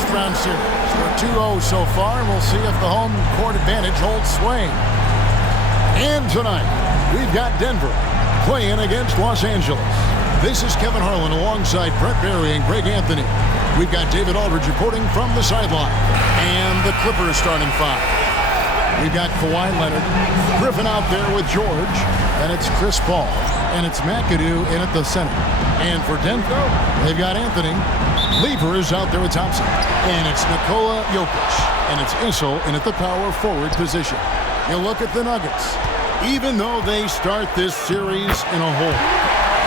first-round series. We're 2-0 so far, and we'll see if the home court advantage holds sway. And tonight, we've got Denver playing against Los Angeles. This is Kevin Harlan alongside Brett Barry and Greg Anthony. We've got David Aldridge reporting from the sideline. And the Clippers starting five. We've got Kawhi Leonard, Griffin out there with George, and it's Chris Paul, and it's McAdoo in at the center. And for Denver, they've got Anthony. Lever is out there with Thompson, and it's Nikola Jokic, and it's Issel in at the power forward position. You look at the Nuggets. Even though they start this series in a hole,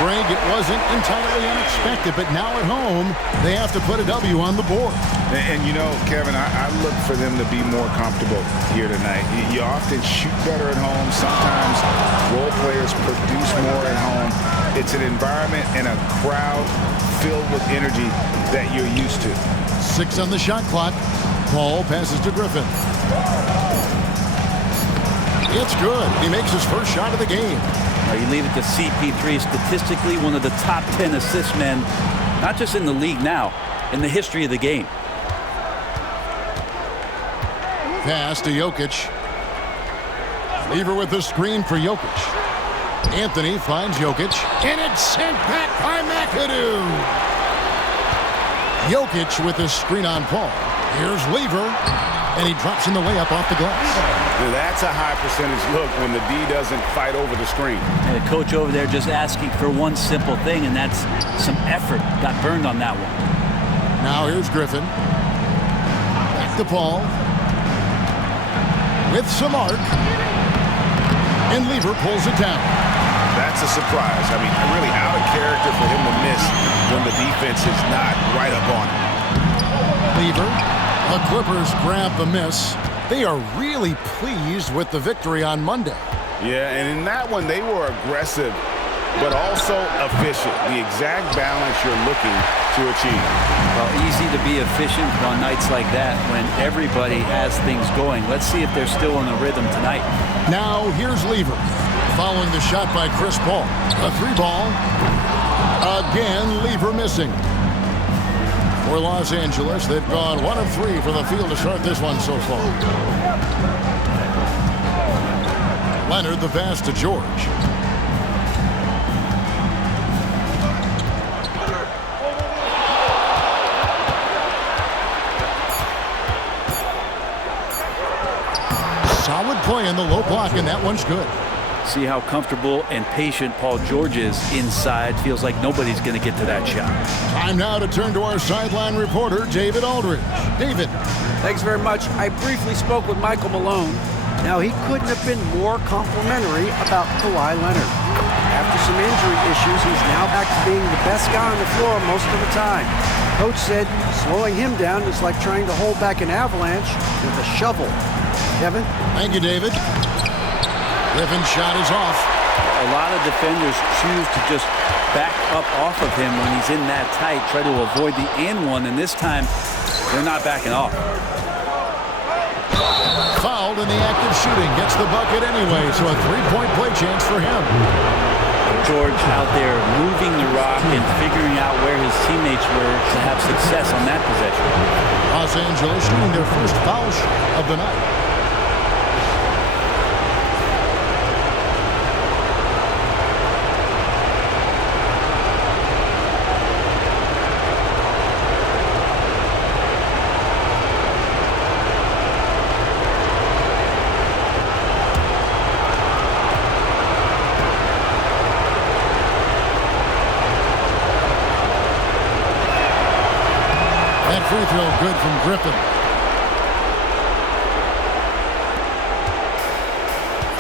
Greg, it wasn't entirely unexpected, but now at home, they have to put a W on the board. And you know, Kevin, I look for them to be more comfortable here tonight. You often shoot better at home. Sometimes role players produce more at home. It's an environment and a crowd filled with energy that you're used to. 6 on the shot clock. Paul passes to Griffin. It's good. He makes his first shot of the game. You leave it to CP3, statistically one of the top 10 assist men, not just in the league now, in the history of the game. Pass to Jokic. Lever with the screen for Jokic. Anthony finds Jokic, and it's sent back by McAdoo. Jokic with the screen on Paul. Here's Lever, and he drops in the layup off the glass. That's a high percentage look when the D doesn't fight over the screen. And the coach over there just asking for one simple thing, and that's some effort. Got burned on that one. Now here's Griffin. Back to Paul. With some arc. And Lever pulls it down. That's a surprise. I mean, really out of character for him to miss when the defense is not right up on him. Lever. The Clippers grab the miss. They are really pleased with the victory on Monday. Yeah, and in that one, they were aggressive, but also efficient. The exact balance you're looking to achieve. Well, easy to be efficient on nights like that when everybody has things going. Let's see if they're still in a rhythm tonight. Now, here's Lever. Following the shot by Chris Paul. A 3-ball. Again, Lever missing. For Los Angeles, they've gone 1 of 3 from the field to start this one so far. Leonard the pass to George. Solid play in the low block, and that one's good. See how comfortable and patient Paul George is inside. Feels like nobody's going to get to that shot. Time now to turn to our sideline reporter, David Aldridge. David. Thanks very much. I briefly spoke with Michael Malone. Now, he couldn't have been more complimentary about Kawhi Leonard. After some injury issues, he's now back to being the best guy on the floor most of the time. Coach said slowing him down is like trying to hold back an avalanche with a shovel. Kevin? Thank you, David. Griffin's shot is off. A lot of defenders choose to just back up off of him when he's in that tight, try to avoid the and one, and this time they're not backing off. Fouled in the act of shooting. Gets the bucket anyway, so a 3-point play chance for him. George out there moving the rock and figuring out where his teammates were to have success on that possession. Los Angeles shooting their first foul shot of the night. Free throw good from Griffin.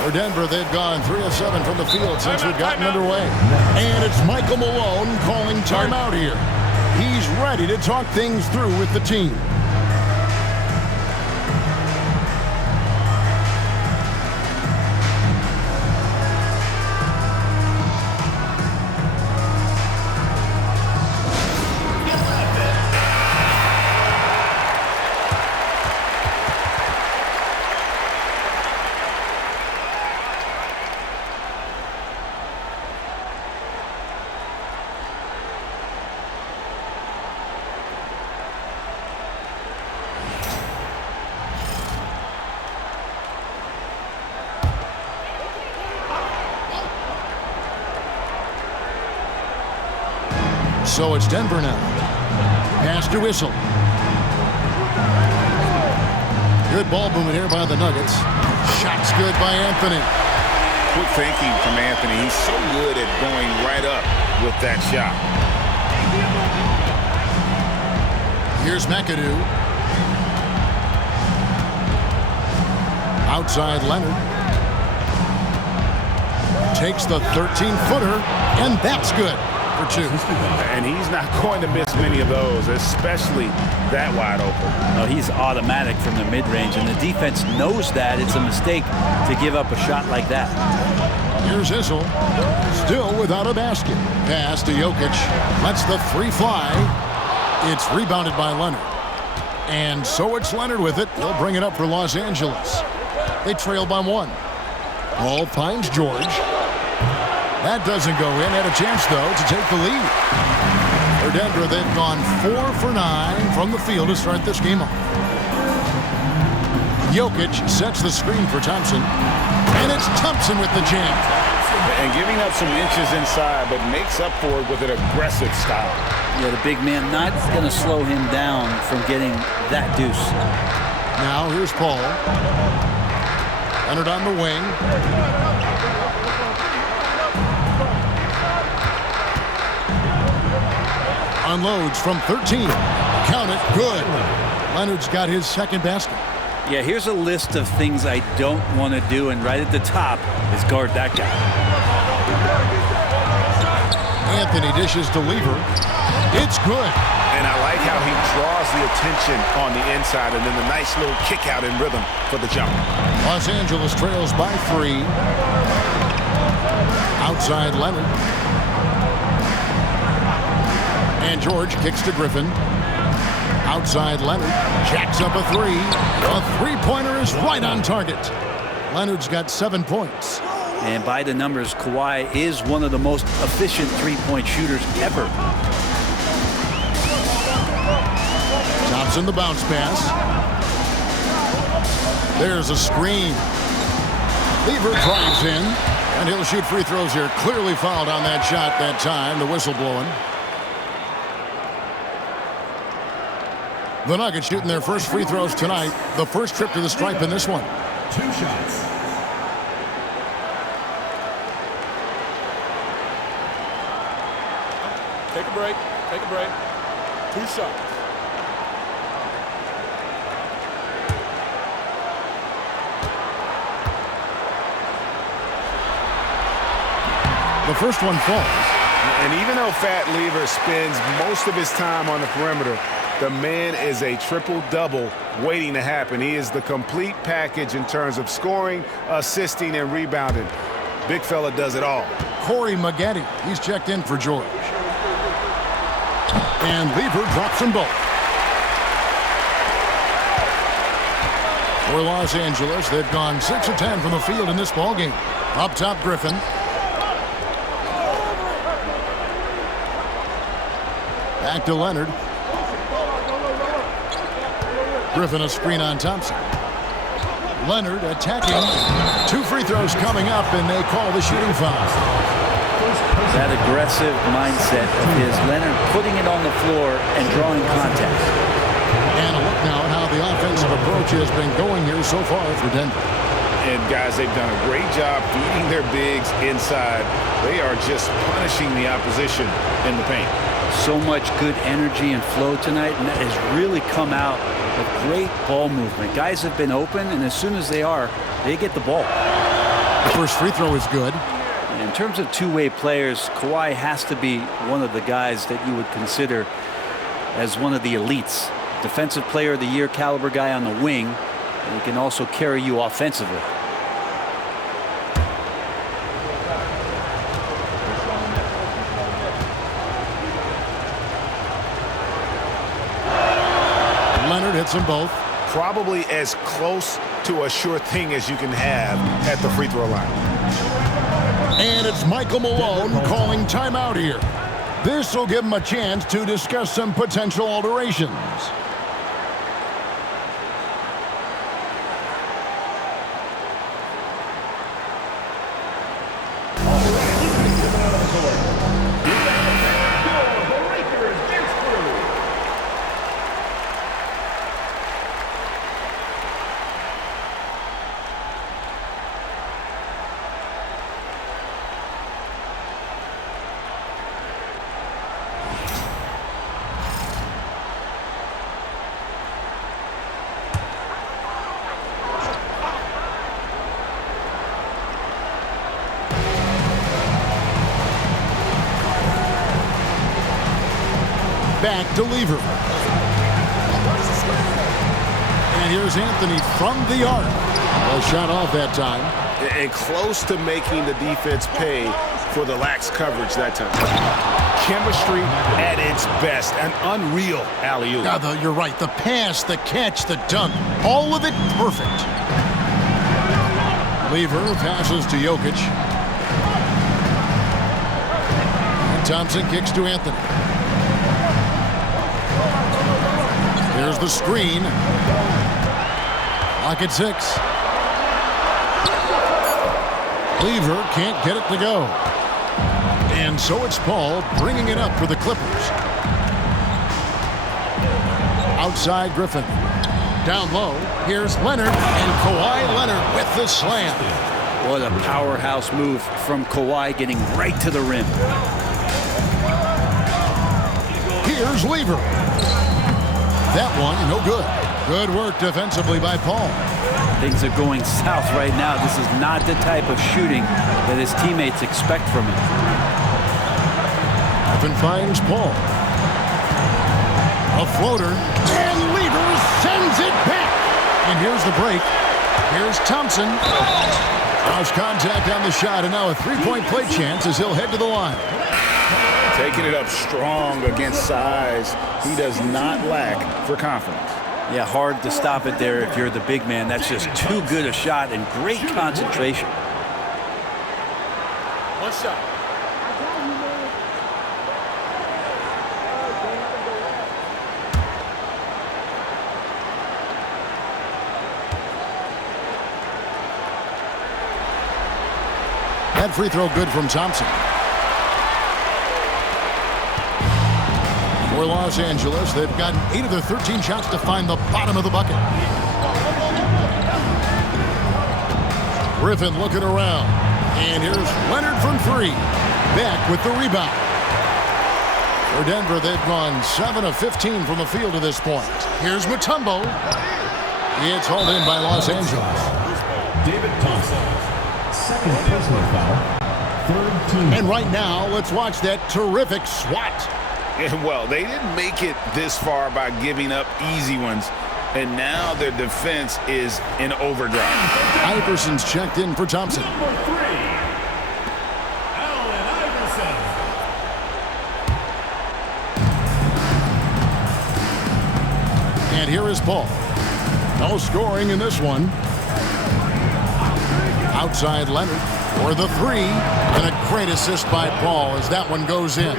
For Denver, they've gone 3 of 7 from the field since we've gotten underway. And it's Michael Malone calling timeout here. He's ready to talk things through with the team. So it's Denver now. Pass to Whistle. Good ball movement here by the Nuggets. Shot's good by Anthony. Quick thinking from Anthony. He's so good at going right up with that shot. Here's McAdoo. Outside Leonard. Takes the 13-footer, and that's good for two. And he's not going to miss many of those, especially that wide open. No, he's automatic from the mid-range, and the defense knows that. It's a mistake to give up a shot like that. Here's Issel, still without a basket. Pass to Jokic, lets the three fly. It's rebounded by Leonard. And so it's Leonard with it. He'll bring it up for Los Angeles. They trail by one. Ball finds George. That doesn't go in. Had a chance, though, to take the lead. For Denver, they've gone 4 for 9 from the field to start this game off. Jokic sets the screen for Thompson. And it's Thompson with the jam. And giving up some inches inside, but makes up for it with an aggressive style. Yeah, the big man not going to slow him down from getting that deuce. Now here's Paul. Leonard on the wing. Unloads from 13. Count it. Good. Leonard's got his second basket. Yeah, here's a list of things I don't want to do, and right at the top is guard that guy. Anthony dishes to Lever. It's good. And I like how he draws the attention on the inside, and then the nice little kick out in rhythm for the jump. Los Angeles trails by 3. Outside Leonard. And George kicks to Griffin. Outside Leonard. Jacks up a 3. A three-pointer is right on target. Leonard's got 7 points. And by the numbers, Kawhi is one of the most efficient three-point shooters ever. Thompson the bounce pass. There's a screen. Lever drives in, and he'll shoot free throws here. Clearly fouled on that shot that time. The whistle blowing. The Nuggets shooting their first free throws tonight. The first trip to the stripe in this one. 2 shots. Take a break. Take a break. 2 shots. The first one falls. And even though Fat Lever spends most of his time on the perimeter, the man is a triple-double waiting to happen. He is the complete package in terms of scoring, assisting, and rebounding. Big fella does it all. Corey Maggette, he's checked in for George. And Lever drops them both. For Los Angeles, they've gone 6 of 10 from the field in this ballgame. Up top, Griffin. Back to Leonard. Griffin a screen on Thompson. Leonard attacking. 2 free throws coming up, and they call the shooting foul. That aggressive mindset of his, Leonard putting it on the floor and drawing contact. And a look now at how the offensive approach has been going here so far for Denver. And guys, they've done a great job feeding their bigs inside. They are just punishing the opposition in the paint. So much good energy and flow tonight, and that has really come out of great ball movement. Guys have been open, and as soon as they are, they get the ball. The first free throw is good. In terms of two-way players, Kawhi has to be one of the guys that you would consider as one of the elites. Defensive Player of the Year caliber guy on the wing, and he can also carry you offensively. Leonard hits them both. Probably as close to a sure thing as you can have at the free throw line. And it's Michael Malone calling timeout here. This will give him a chance to discuss some potential alterations. back to Lever. And here's Anthony from the arc. A shot off that time. And close to making the defense pay for the lax coverage that time. Chemistry at its best. An unreal alley-oop. Yeah, you're right. The pass, the catch, the dunk. All of it perfect. Lever passes to Jokic. And Thompson kicks to Anthony. Here's the screen. Lock at 6. Lever can't get it to go. And so it's Paul bringing it up for the Clippers. Outside Griffin. Down low, here's Leonard, and Kawhi Leonard with the slam. What a powerhouse move from Kawhi, getting right to the rim. Here's Lever. That one, no good. Good work defensively by Paul. Things are going south right now. This is not the type of shooting that his teammates expect from him. Griffin finds Paul. A floater, and Lever sends it back. And here's the break. Here's Thompson. Lost contact on the shot, and now a three-point play chance as he'll head to the line. Taking it up strong against size. He does not lack for confidence. Yeah, hard to stop it there if you're the big man. That's just too good a shot and great concentration. One shot. That free throw good from Thompson. For Los Angeles, they've gotten 8 of their 13 shots to find the bottom of the bucket. Griffin looking around. And here's Leonard from 3. Back with the rebound. For Denver, they've gone 7 of 15 from the field to this point. Here's Mutombo. It's hauled in by Los Angeles. David Thompson. Second personal foul. Third team. And right now, let's watch that terrific swat. And well, they didn't make it this far by giving up easy ones. And now their defense is in overdrive. Iverson's checked in for Thompson. Number 3. Allen Iverson. And here is Paul. No scoring in this one. Outside Leonard for the 3. And a great assist by Paul as that one goes in.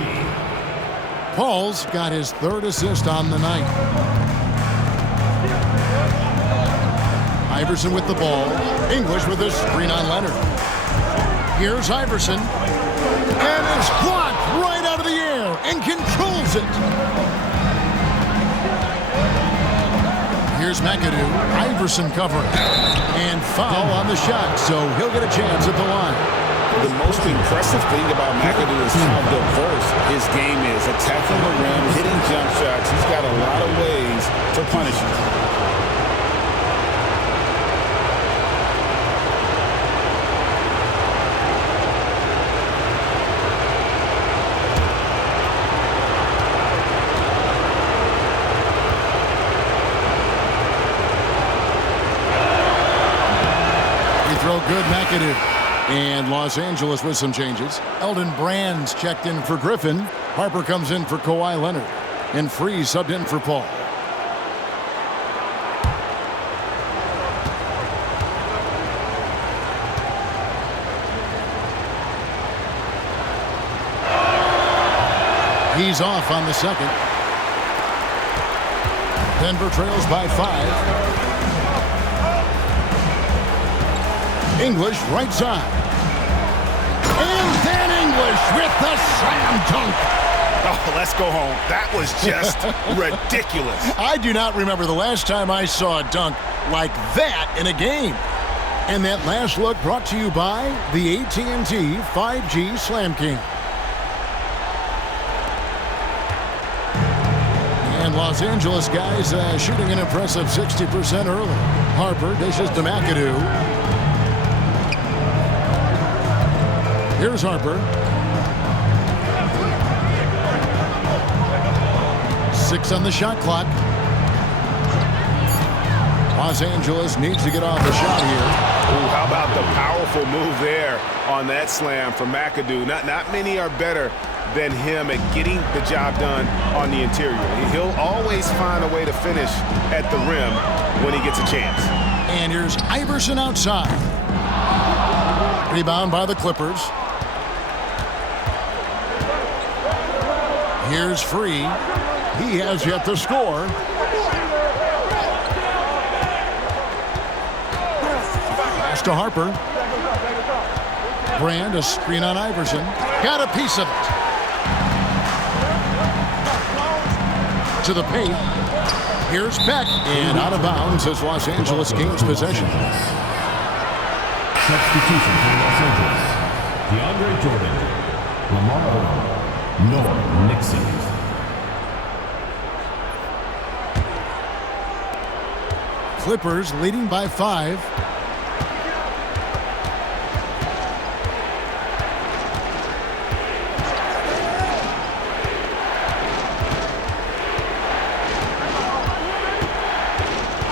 Paul's got his 3rd assist on the night. Iverson with the ball. English with a screen on Leonard. Here's Iverson. And is blocked right out of the air and controls it. Here's McAdoo. Iverson covering. And foul on the shot, so he'll get a chance at the line. The most impressive thing about McAdoo is how diverse his game is. Attacking the rim, hitting jump shots. He's got a lot of ways to punish you. Free throw good, McAdoo. And Los Angeles with some changes. Elton Brand's checked in for Griffin. Harper comes in for Kawhi Leonard. And Freeze subbed in for Paul. He's off on the second. Denver trails by 5. English right side. And then English with the slam dunk. Oh, let's go home. That was just ridiculous. I do not remember the last time I saw a dunk like that in a game. And that last look brought to you by the AT&T 5G Slam King. And Los Angeles guys shooting an impressive 60% early. Harper dishes to McAdoo. Here's Harper. 6 on the shot clock. Los Angeles needs to get off the shot here. Ooh, how about the powerful move there on that slam from McAdoo? Not many are better than him at getting the job done on the interior. He'll always find a way to finish at the rim when he gets a chance. And here's Iverson outside. Rebound by the Clippers. Here's Free. He has yet to score. Pass to Harper. Brand, a screen on Iverson. Got a piece of it. To the paint. Here's Beck. And out of bounds as Los Angeles gains possession. Substitution for Los Angeles. DeAndre Jordan. Lamar Odom. Norm Nixon. Clippers leading by 5.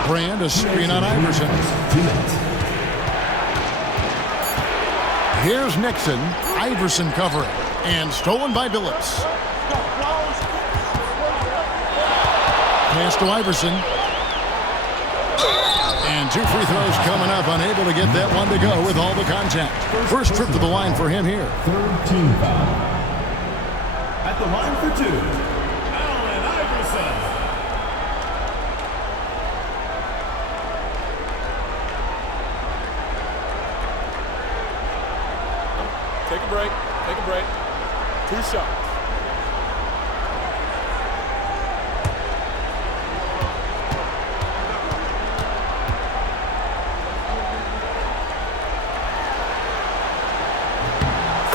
Brand, a screen on Iverson. 2 minutes. Here's Nixon. Iverson covering. And stolen by Billups. Pass to Iverson. And 2 free throws coming up. Unable to get that one to go with all the contact. First trip to the line for him here. Third team foul. At the line for 2, Allen Iverson. Take a break. Take a break. 2 shots.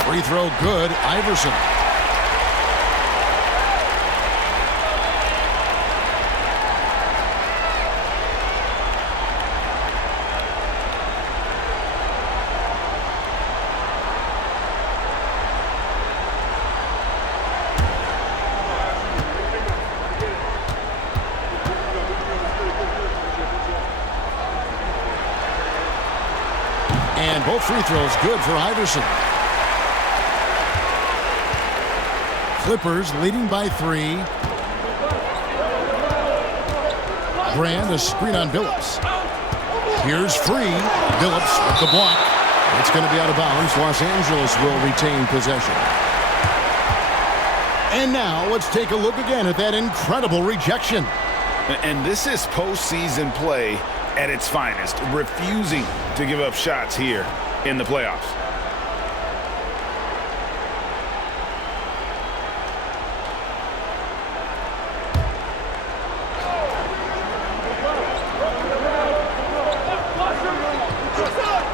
Free throw good. Iverson. And both free throws good for Iverson. Clippers leading by 3. Brand, a screen on Billups. Here's Free. Billups with the block. It's going to be out of bounds. Los Angeles will retain possession. And now let's take a look again at that incredible rejection. And this is postseason play at its finest, refusing to give up shots here in the playoffs.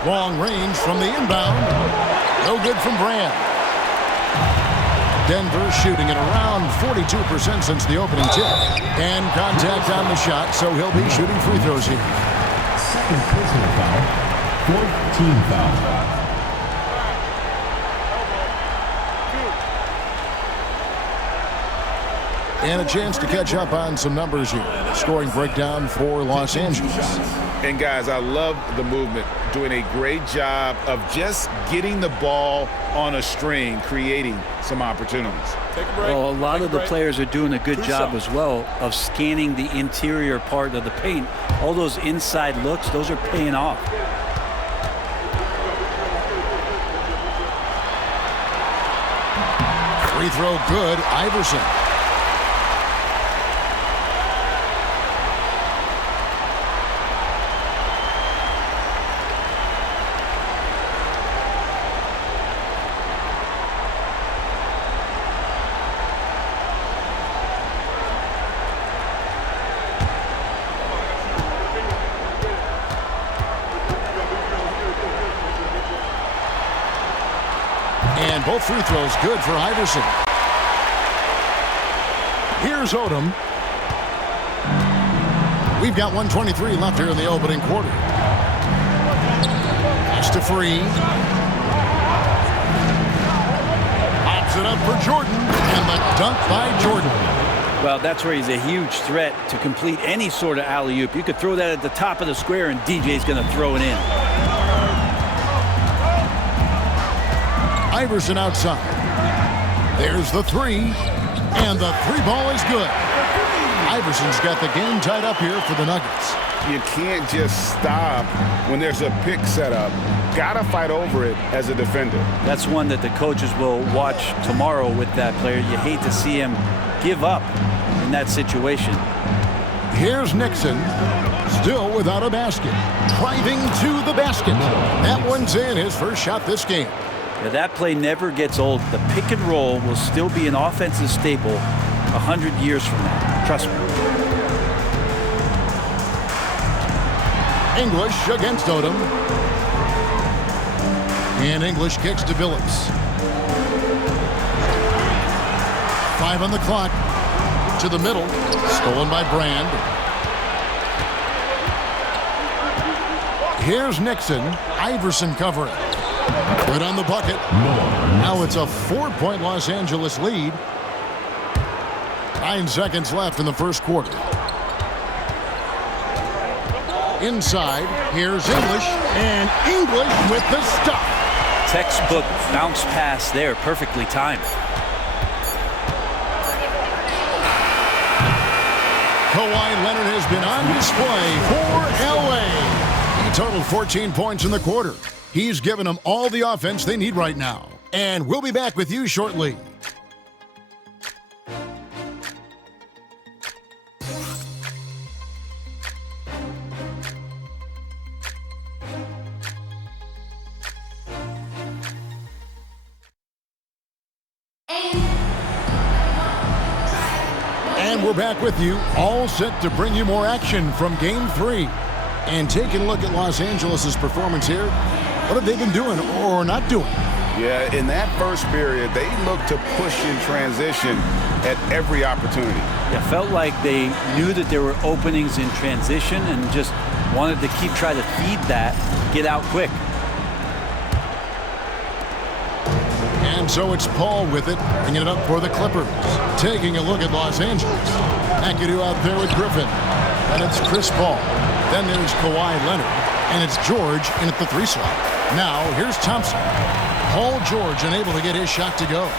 Long range from the inbound. No good from Brand. Denver shooting at around 42% since the opening tip. And contact on the shot, so he'll be shooting free throws here. Second personal foul. Fourth team foul. And a chance to catch up on some numbers here. Scoring breakdown for Los Angeles. And guys, I love the movement. Doing a great job of just getting the ball on a string, creating some opportunities. Take a break. Well, a lot Take of the break. players are doing a good 2 job shots. as well of scanning the interior part of the paint. All those inside looks, those are paying off. Free throw good. Iverson. And both free throws good for Iverson. Here's Odom. We've got 1:23 left here in the opening quarter. Pass to Free. Pops it up for Jordan. And the dunk by Jordan. Well, that's where he's a huge threat to complete any sort of alley-oop. You could throw that at the top of the square, and DJ's going to throw it in. Iverson outside. There's the three, and the three ball is good. Iverson's got the game tied up here for the Nuggets. You can't just stop when there's a pick set up. Gotta fight over it as a defender. That's one that the coaches will watch tomorrow with that player. You hate to see him give up in that situation. Here's Nixon, still without a basket. Driving to the basket. That one's in, his first shot this game. Yeah, that play never gets old. The pick and roll will still be an offensive staple 100 years from now. Trust me. English against Odom. And English kicks to Billups. 5 on the clock. To the middle. Stolen by Brand. Here's Nixon. Iverson covering. Good on the bucket. Now it's a 4-point Los Angeles lead. 9 seconds left in the first quarter. Inside, here's English, and English with the stop. Textbook bounce pass there, perfectly timed. Kawhi Leonard has been on display for LA. He totaled 14 points in the quarter. He's given them all the offense they need right now. And we'll be back with you shortly. And we're back with you, all set to bring you more action from Game 3. And taking a look at Los Angeles' performance here, what have they been doing or not doing? Yeah, in that first period, they looked to push in transition at every opportunity. It felt like they knew that there were openings in transition and just wanted to keep trying to feed that, get out quick. And so it's Paul with it, bringing it up for the Clippers. Taking a look at Los Angeles. McAdoo out there with Griffin. And it's Chris Paul. Then there's Kawhi Leonard. And it's George in at the 3 slot. Now here's Thompson. Paul George unable to get his shot to go.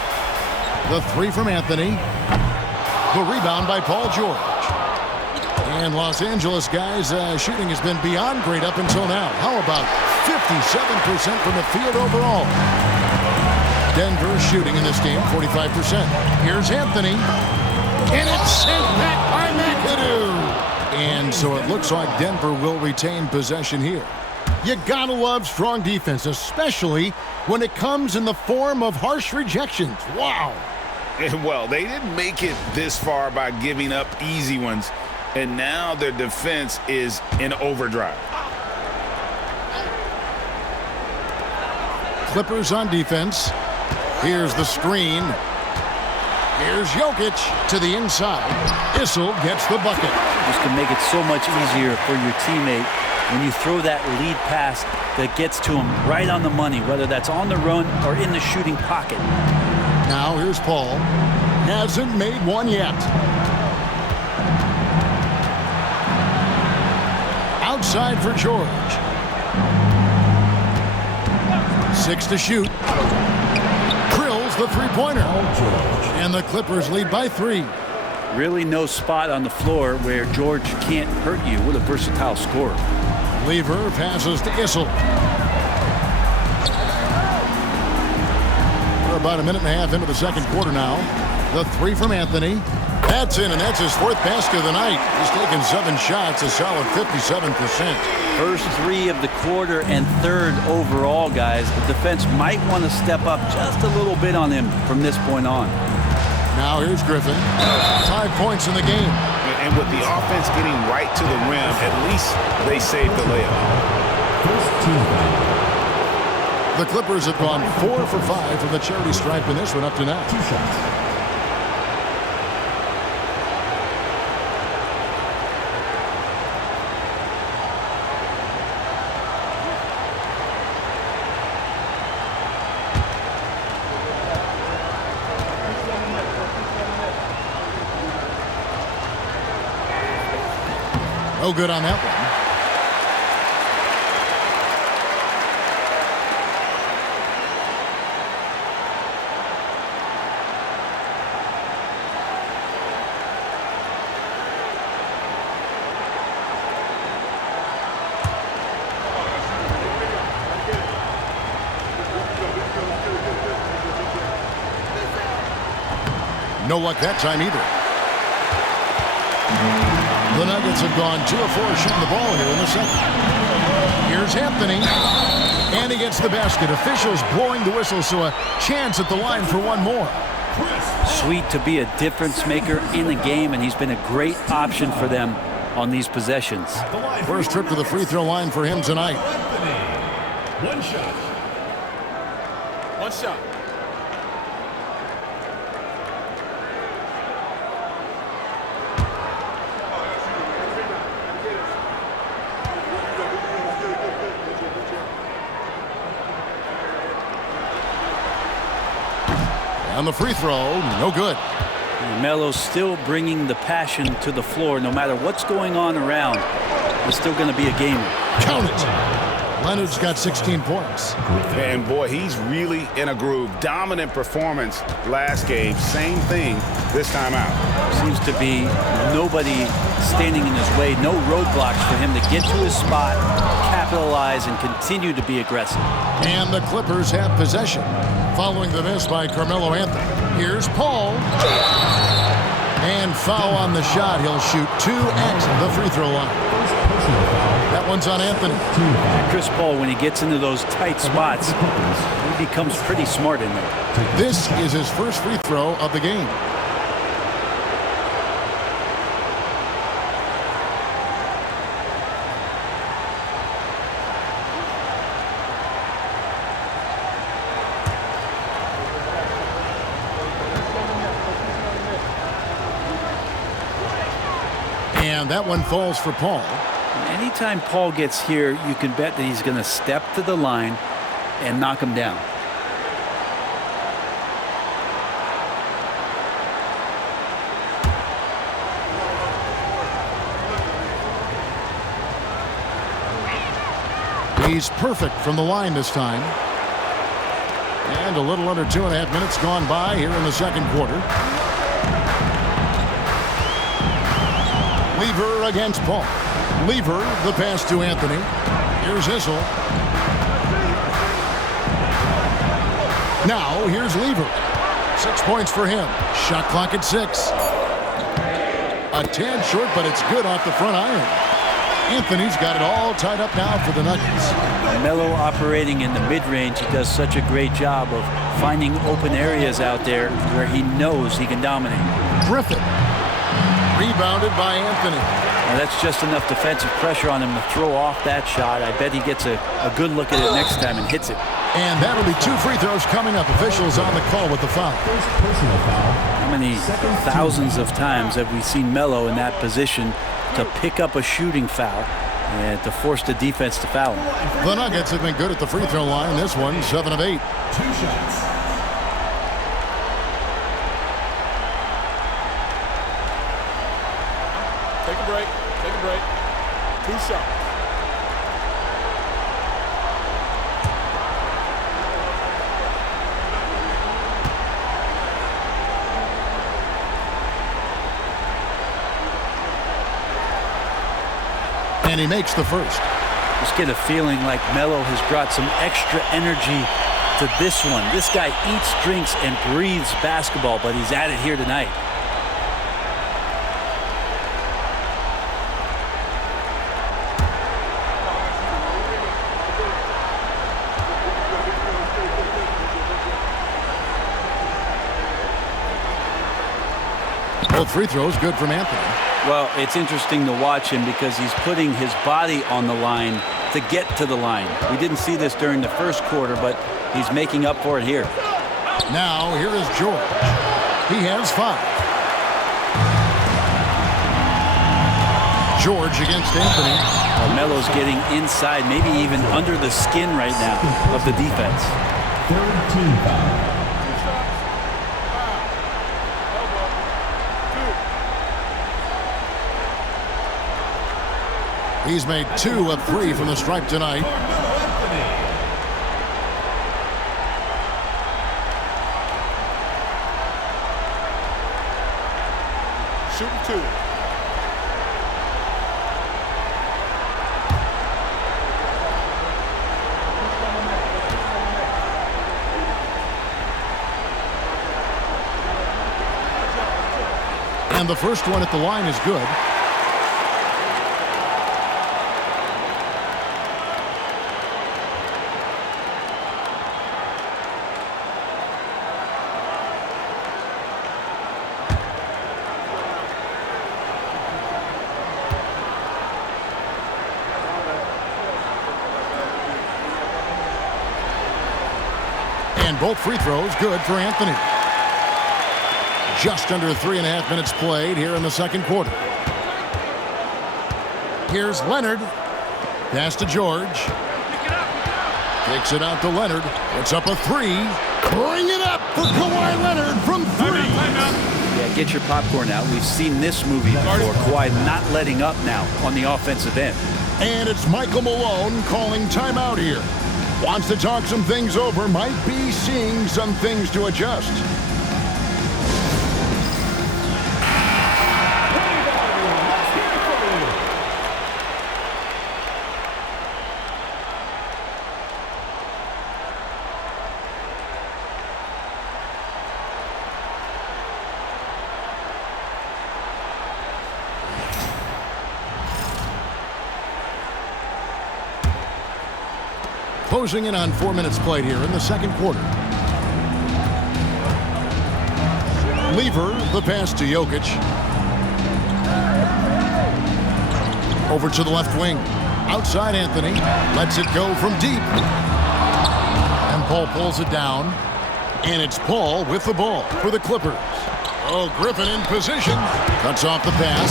The 3 from Anthony. The rebound by Paul George. And Los Angeles guys, shooting has been beyond great up until now. How about 57% from the field overall? Denver shooting in this game 45%. Here's Anthony. And it's sent back by McAdoo. And so it looks like Denver will retain possession here. You gotta love strong defense, especially when it comes in the form of harsh rejections. Wow. Well, they didn't make it this far by giving up easy ones, and now their defense is in overdrive. Clippers on defense. Here's the screen. Here's Jokic to the inside. Issel gets the bucket. This can make it so much easier for your teammate when you throw that lead pass that gets to him right on the money, whether that's on the run or in the shooting pocket. Now here's Paul. Hasn't made one yet. Outside for George. 6 to shoot. Drills the three-pointer. And the Clippers lead by 3. Really no spot on the floor where George can't hurt you. What a versatile scorer. Lever passes to Issel. We're about a minute and a half into the second quarter now. The 3 from Anthony. That's in, and that's his 4th basket of the night. He's taken 7 shots, a solid 57%. First 3 of the quarter and 3rd overall, guys. The defense might want to step up just a little bit on him from this point on. Now here's Griffin. 5 points in the game. And with the offense getting right to the rim, at least they saved the layup. The Clippers have gone 4 for 5 from the charity stripe in this one up to now. 2 shots. No good on that one. No luck that time either. The Nuggets have gone 2 of 4 shooting the ball here in the second. Here's Anthony. And he gets the basket. Officials blowing the whistle, so a chance at the line for one more. Sweet to be a difference maker in the game, and he's been a great option for them on these possessions. First trip to the free throw line for him tonight. One shot. One shot. On the free throw, no good. Melo's still bringing the passion to the floor. No matter what's going on around, he's still going to be a gamer. Count it. Leonard's got 16 points. And boy, he's really in a groove. Dominant performance last game. Same thing this time out. Seems to be nobody standing in his way. No roadblocks for him to get to his spot, capitalize, and continue to be aggressive. And the Clippers have possession. Following the miss by Carmelo Anthony. Here's Paul. And foul on the shot. He'll shoot 2 at the free throw line. That one's on Anthony. Chris Paul, when he gets into those tight spots, he becomes pretty smart in there. This is his first free throw of the game. And that one falls for Paul. Anytime Paul gets here, you can bet that he's going to step to the line and knock him down. He's perfect from the line this time. And a little under 2.5 minutes gone by here in the second quarter. Lever against Paul. Lever, the pass to Anthony. Here's Issel. Now, here's Lever. 6 points for him. Shot clock at 6. A tad short, but it's good off the front iron. Anthony's got it all tied up now for the Nuggets. Melo operating in the mid-range. He does such a great job of finding open areas out there where he knows he can dominate. Griffin. Rebounded by Anthony. Now that's just enough defensive pressure on him to throw off that shot. I bet he gets a good look at it next time and hits it. And that'll be 2 free throws coming up. Officials on the call with the foul. How many thousands of times have we seen Melo in that position to pick up a shooting foul and to force the defense to foul him? The Nuggets have been good at the free throw line. This one, 7 of 8. 2 shots. Take a break. Take a break. 2 shots. And he makes the first. Just get a feeling like Melo has brought some extra energy to this one. This guy eats, drinks, and breathes basketball, but he's at it here tonight. Both free throws good from Anthony. Well, it's interesting to watch him because he's putting his body on the line to get to the line. We didn't see this during the first quarter, but he's making up for it here. Now, here is George. He has 5. George against Anthony. Melo's getting inside, maybe even under the skin right now of the defense. Third team foul. He's made 2 of 3 from the stripe tonight. Shooting 2. And the first one at the line is good. And both free throws good for Anthony. Just under 3.5 minutes played here in the second quarter. Here's Leonard. Pass to George. Kicks it out to Leonard. Puts up a 3. Bring it up for Kawhi Leonard from 3. Yeah, get your popcorn out. We've seen this movie before. Kawhi not letting up now on the offensive end. And it's Michael Malone calling timeout here. Wants to talk some things over. Might be seeing some things to adjust. Closing in on 4 minutes played here in the second quarter. Lever, the pass to Jokic. Over to the left wing. Outside Anthony. Lets it go from deep. And Paul pulls it down. And it's Paul with the ball for the Clippers. Oh, Griffin in position. Cuts off the pass.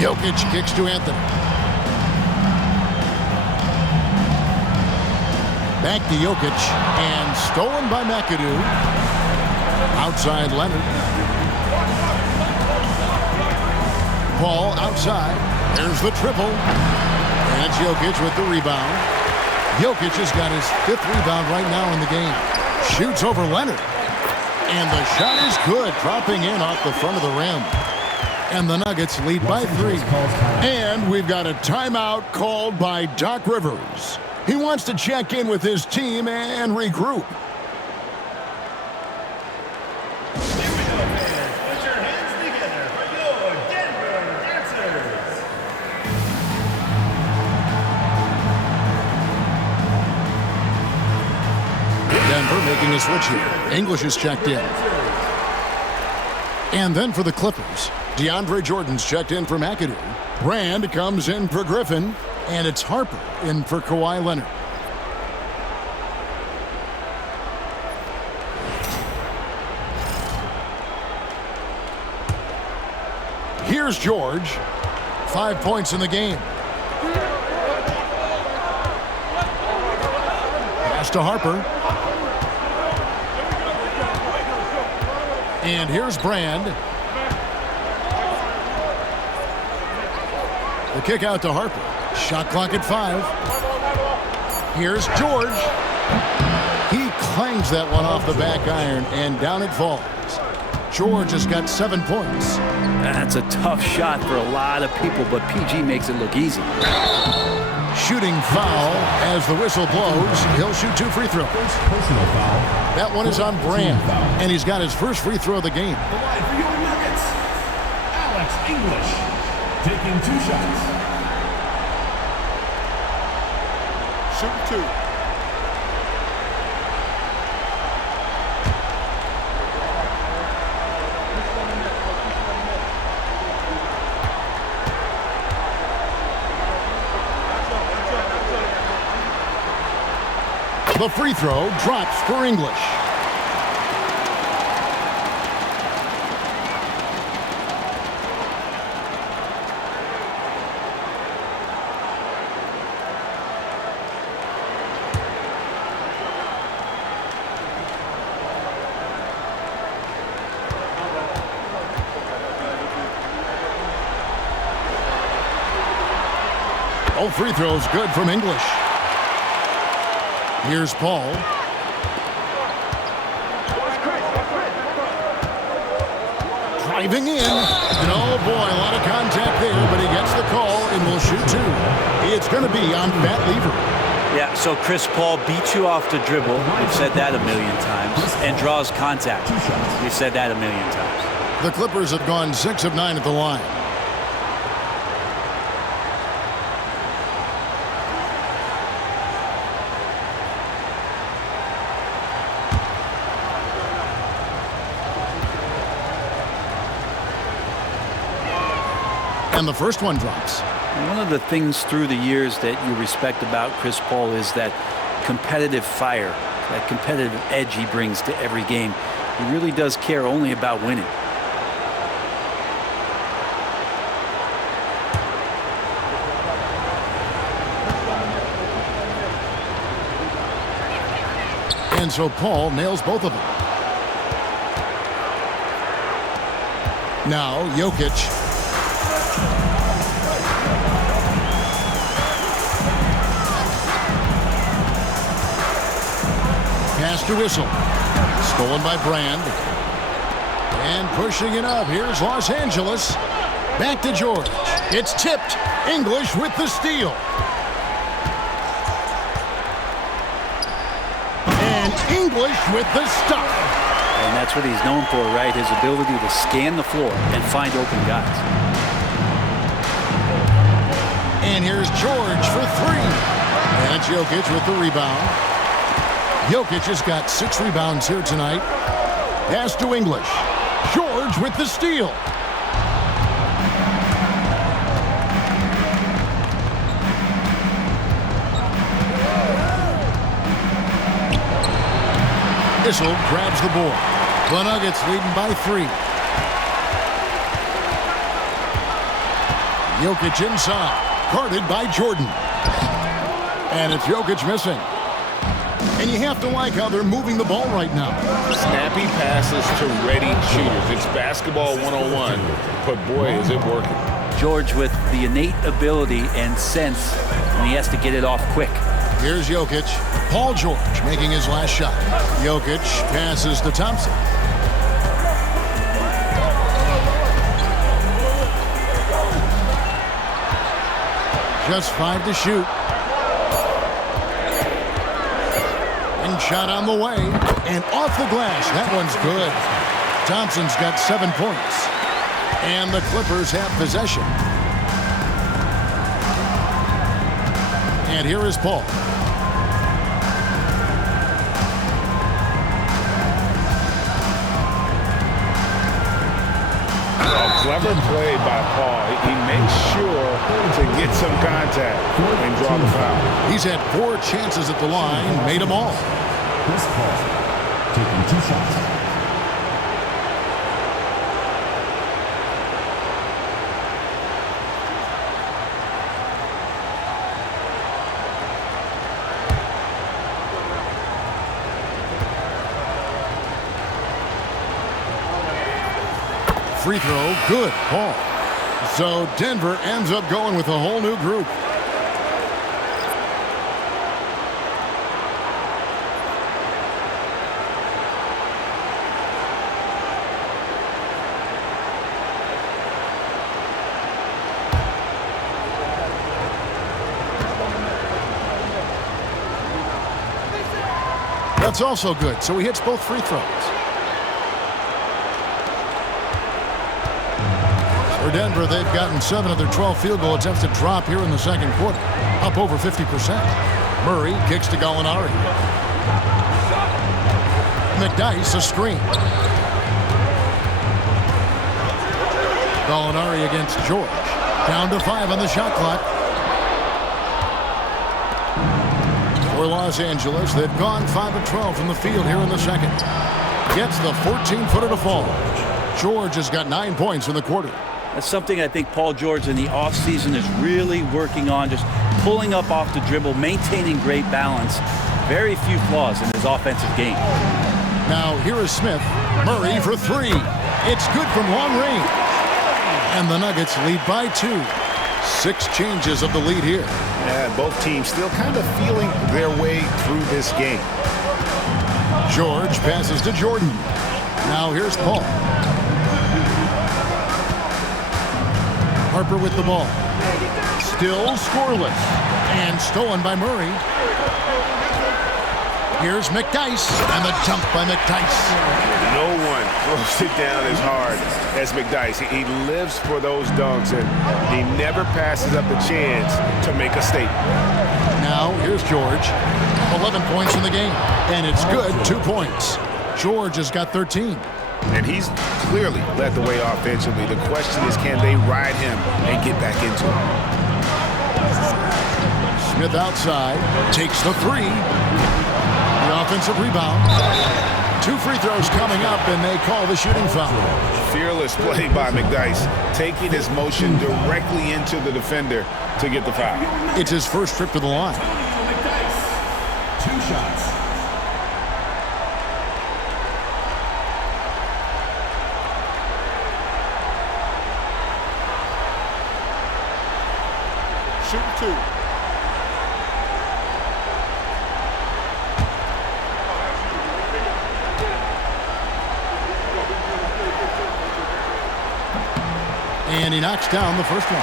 Jokic kicks to Anthony. Back to Jokic, and stolen by McAdoo. Outside Leonard. Paul outside. There's the triple. And it's Jokic with the rebound. Jokic has got his 5th rebound right now in the game. Shoots over Leonard. And the shot is good, dropping in off the front of the rim. And the Nuggets lead by 3. And we've got a timeout called by Doc Rivers. He wants to check in with his team and regroup. Here we go, fans. Put your hands together for your Denver Dancers. Denver making a switch here. English is checked in. And then for the Clippers, DeAndre Jordan's checked in for McAdoo. Brand comes in for Griffin. And it's Harper in for Kawhi Leonard. Here's George. 5 points in the game. Pass to Harper. And here's Brand. The kick out to Harper. Shot clock at 5. Here's George. He clangs that one off the back iron, and down it falls. George has got 7 points. That's a tough shot for a lot of people, but PG makes it look easy. Shooting foul as the whistle blows. He'll shoot 2 free throws. Personal foul. That one is on Brand, and he's got his first free throw of the game. The line for your Nuggets, Alex English, taking 2 shots. Shooting 2. The free throw drops for English. Both free throws good from English. Here's Paul. Driving in. And oh boy, a lot of contact there, but he gets the call and will shoot two. It's going to be on Pat Lever. Yeah, so Chris Paul beats you off the dribble. We've said that a million times. And draws contact. We've said that a million times. The Clippers have gone 6 of 9 at the line. And the first one drops. One of the things through the years that you respect about Chris Paul is that competitive fire, that competitive edge he brings to every game. He really does care only about winning. And so Paul nails both of them. Now Jokic. Pass to Whistle. Stolen by Brand. And pushing it up. Here's Los Angeles. Back to George. It's tipped. English with the steal. And English with the stop. And that's what he's known for, right? His ability to scan the floor and find open guys. And here's George for three. And it's Jokic with the rebound. Jokic has got 6 rebounds here tonight. Pass to English. George with the steal. Whistle grabs the board. The Nuggets leading by 3. Jokic inside. Guarded by Jordan. And it's Jokic missing. And you have to like how they're moving the ball right now. Snappy passes to ready shooters. It's basketball 101, but boy, is it working. George with the innate ability and sense when he has to get it off quick. Here's Jokic. Paul George making his last shot. Jokic passes to Thompson. Just 5 to shoot. And shot on the way. And off the glass. That one's good. Thompson's got 7 points. And the Clippers have possession. And here is Paul. Clever play by Paul. He makes sure to get some contact and draw the foul. He's had 4 chances at the line, made them all. Chris Paul taking 2 shots. Free throw, good, Paul. So Denver ends up going with a whole new group. That's also good, so he hits both free throws. For Denver, they've gotten 7 of their 12 field goal attempts to drop here in the second quarter, up over 50%. Murray kicks to Gallinari. McDyess a screen. Gallinari against George. Down to 5 on the shot clock. For Los Angeles, they've gone 5 of 12 from the field here in the second. Gets the 14-footer to fall. George has got 9 points in the quarter. That's something I think Paul George in the offseason is really working on, just pulling up off the dribble, maintaining great balance. Very few flaws in his offensive game. Now here is Smith. Murray for 3. It's good from long range. And the Nuggets lead by 2. 6 changes of the lead here. Both teams still kind of feeling their way through this game. George passes to Jordan. Now here's Paul. Harper with the ball. Still scoreless. And stolen by Murray. Here's McDyess. And the dunk by McDyess. No one throws it down as hard as McDyess. He lives for those dunks, and he never passes up the chance to make a statement. Now here's George. 11 points in the game. And it's good, 2 points. George has got 13. And he's clearly led the way offensively. The question is, can they ride him and get back into it? Smith outside. Takes the three. The offensive rebound. 2 free throws coming up, and they call the shooting foul. Fearless play by McDyess, taking his motion directly into the defender to get the foul. It's his first trip to the line. 2 shots. Shooting 2. And he knocks down the first one.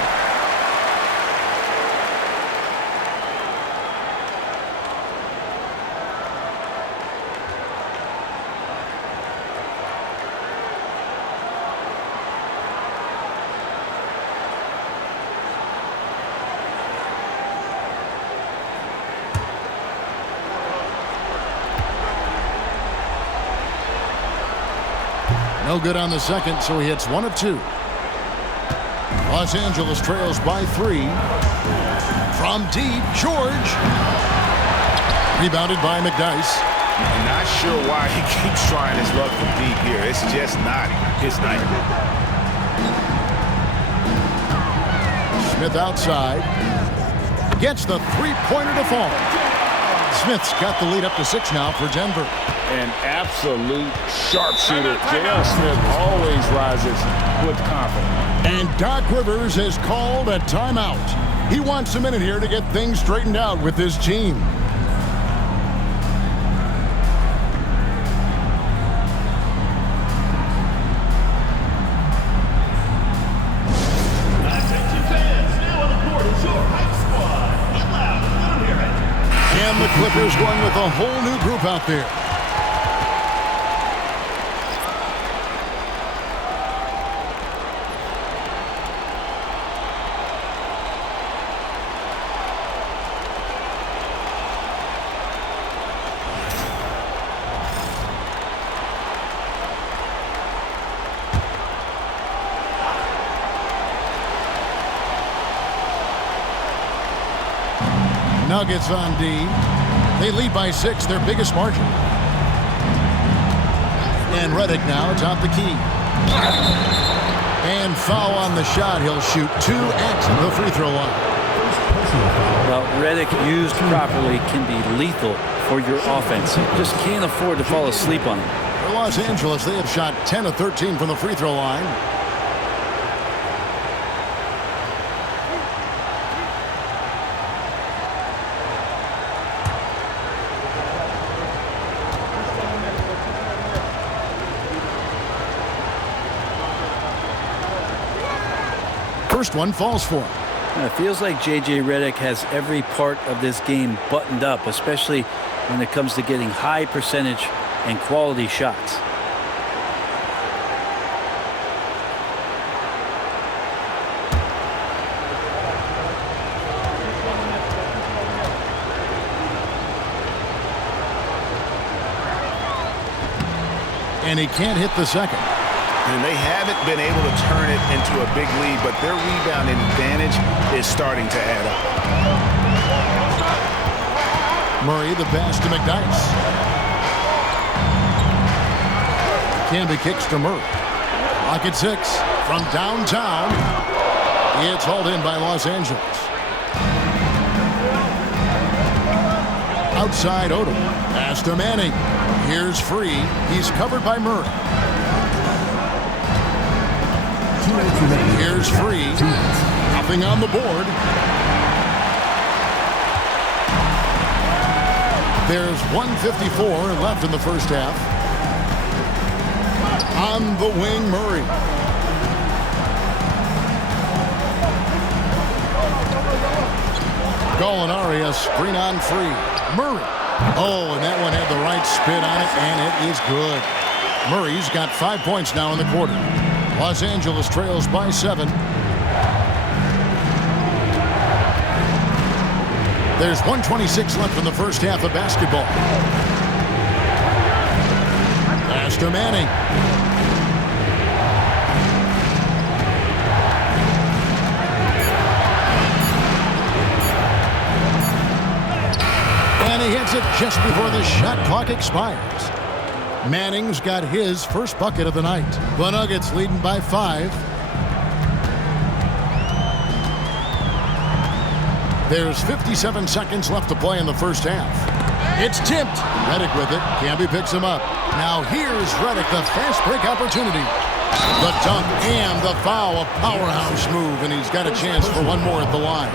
No good on the second, so he hits 1 of 2. Los Angeles trails by 3. From deep, George. Rebounded by McDyess. I'm not sure why he keeps trying his luck from deep here. It's just not his night. Smith outside. Gets the three-pointer to fall. Smith's got the lead up to 6 now for Denver. An absolute sharpshooter. J.R. Smith always rises with confidence. And Doc Rivers has called a timeout. He wants a minute here to get things straightened out with his team. And the Clippers going with a whole new group out there. Nuggets on D. They lead by 6, their biggest margin. And Redick now atop the key. And foul on the shot. He'll shoot 2 at the free throw line. Well, Redick used properly can be lethal for your offense. Just can't afford to fall asleep on him. For Los Angeles, they have shot 10 of 13 from the free throw line. First one falls for him. It feels like J.J. Redick has every part of this game buttoned up, especially when it comes to getting high percentage and quality shots. And he can't hit the second. And they haven't been able to turn it into a big lead, but their rebounding advantage is starting to add up. Murray, the pass to McDyess. Camby kicks to Murray. Lock at 6 from downtown. It's hauled in by Los Angeles. Outside Odom. Pass to Manning. Here's Free. He's covered by Murray. Here's Free. Nothing on the board. There's 1:54 left in the first half. On the wing, Murray. Gallinari, a screen on free. Murray. Oh, and that one had the right spin on it, and it is good. Murray's got 5 points now in the quarter. Los Angeles trails by 7. There's 1:26 left in the first half of basketball. Pass to Manning. And he hits it just before the shot clock expires. Manning's got his first bucket of the night. The Nuggets leading by 5. There's 57 seconds left to play in the first half. It's tipped. Redick with it. Camby picks him up. Now here's Redick, the fast break opportunity. The dunk and the foul, a powerhouse move, and he's got a chance for one more at the line.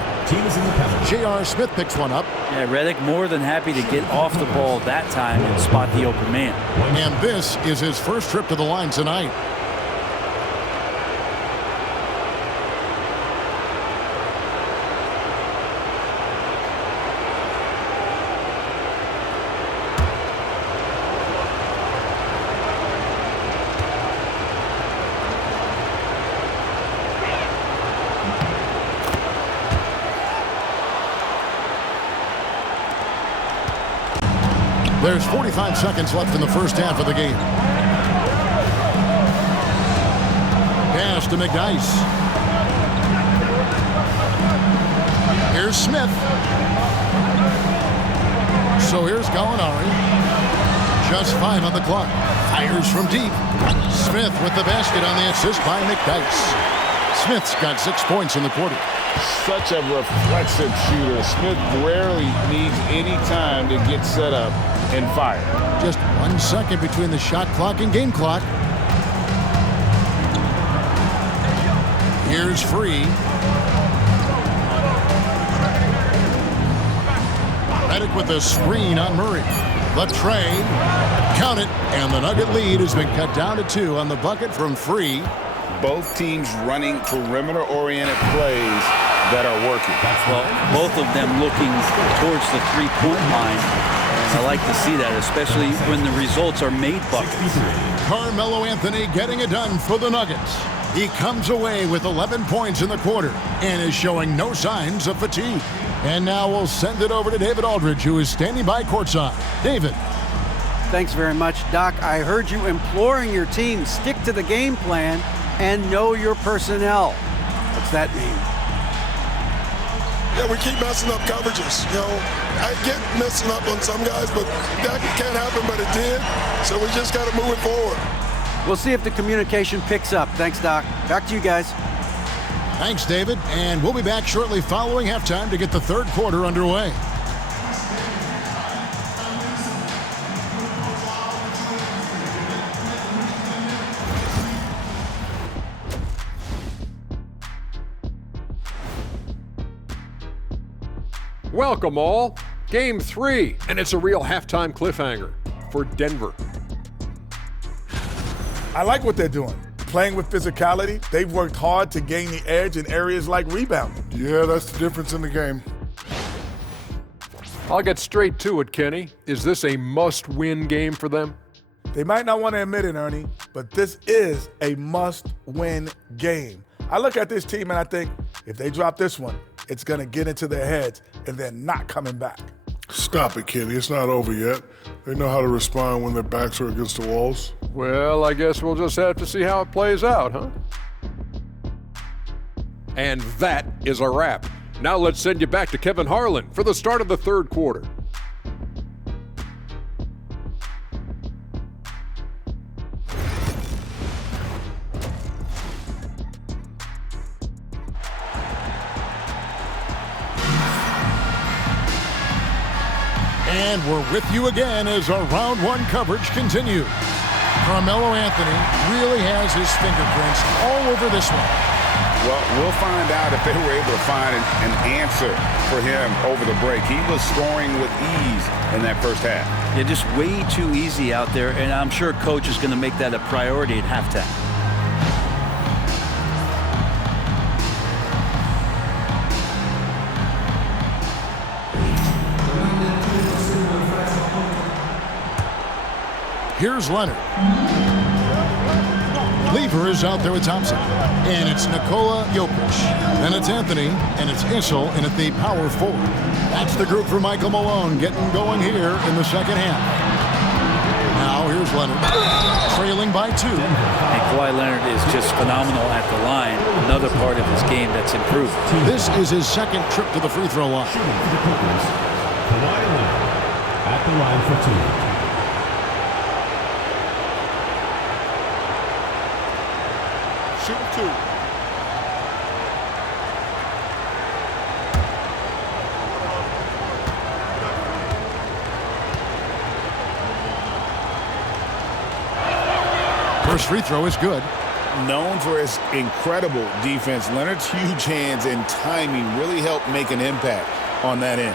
J.R. Smith picks one up. Yeah, Redick more than happy to get off the ball that time and spot the open man. And this is his first trip to the line tonight. There's 45 seconds left in the first half of the game. Pass to McDyess. Here's Smith. So here's Gallinari. Just 5 on the clock. Fires from deep. Smith with the basket on the assist by McDyess. Smith's got 6 points in the quarter. Such a reflexive shooter. Smith rarely needs any time to get set up and fire. Just 1 second between the shot clock and game clock. Here's Free. Redick with the screen on Murray. The trade. Count it. And the Nugget lead has been cut down to 2 on the bucket from Free. Both teams running perimeter-oriented plays that are working. Well, both of them looking towards the three-point line. And I like to see that, especially when the results are made buckets. Carmelo Anthony getting it done for the Nuggets. He comes away with 11 points in the quarter and is showing no signs of fatigue. And now we'll send it over to David Aldridge, who is standing by courtside. David. Thanks very much, Doc. I heard you imploring your team stick to the game plan and know your personnel. What's that mean? Yeah, we keep messing up coverages. You know, I get messing up on some guys, but that can't happen, but it did. So we just got to move it forward. We'll see if the communication picks up. Thanks, Doc. Back to you guys. Thanks, David. And we'll be back shortly following halftime to get the third quarter underway. Welcome all. Game 3, and it's a real halftime cliffhanger for Denver. I like what they're doing. Playing with physicality, they've worked hard to gain the edge in areas like rebounding. Yeah, that's the difference in the game. I'll get straight to it, Kenny. Is this a must-win game for them? They might not want to admit it, Ernie, but this is a must-win game. I look at this team and I think, if they drop this one, it's going to get into their heads and they're not coming back. Stop it, Kenny. It's not over yet. They know how to respond when their backs are against the walls. Well, I guess we'll just have to see how it plays out, huh? And that is a wrap. Now let's send you back to Kevin Harlan for the start of the third quarter. And we're with you again as our round one coverage continues. Carmelo Anthony really has his fingerprints all over this one. Well, we'll find out if they were able to find an answer for him over the break. He was scoring with ease in that first half. Yeah, just way too easy out there, and I'm sure coach is going to make that a priority at halftime. Here's Leonard. Lever is out there with Thompson. And it's Nikola Jokic. Then it's Anthony, and it's Issel in at the power forward. That's the group for Michael Malone getting going here in the second half. Now here's Leonard, trailing by 2. And Kawhi Leonard is just phenomenal at the line. Another part of his game that's improved. This is his second trip to the free throw line. Shooting for the Clippers, Kawhi Leonard at the line for 2. Shoot 2. First free throw is good. Known for his incredible defense, Leonard's huge hands and timing really helped make an impact on that end.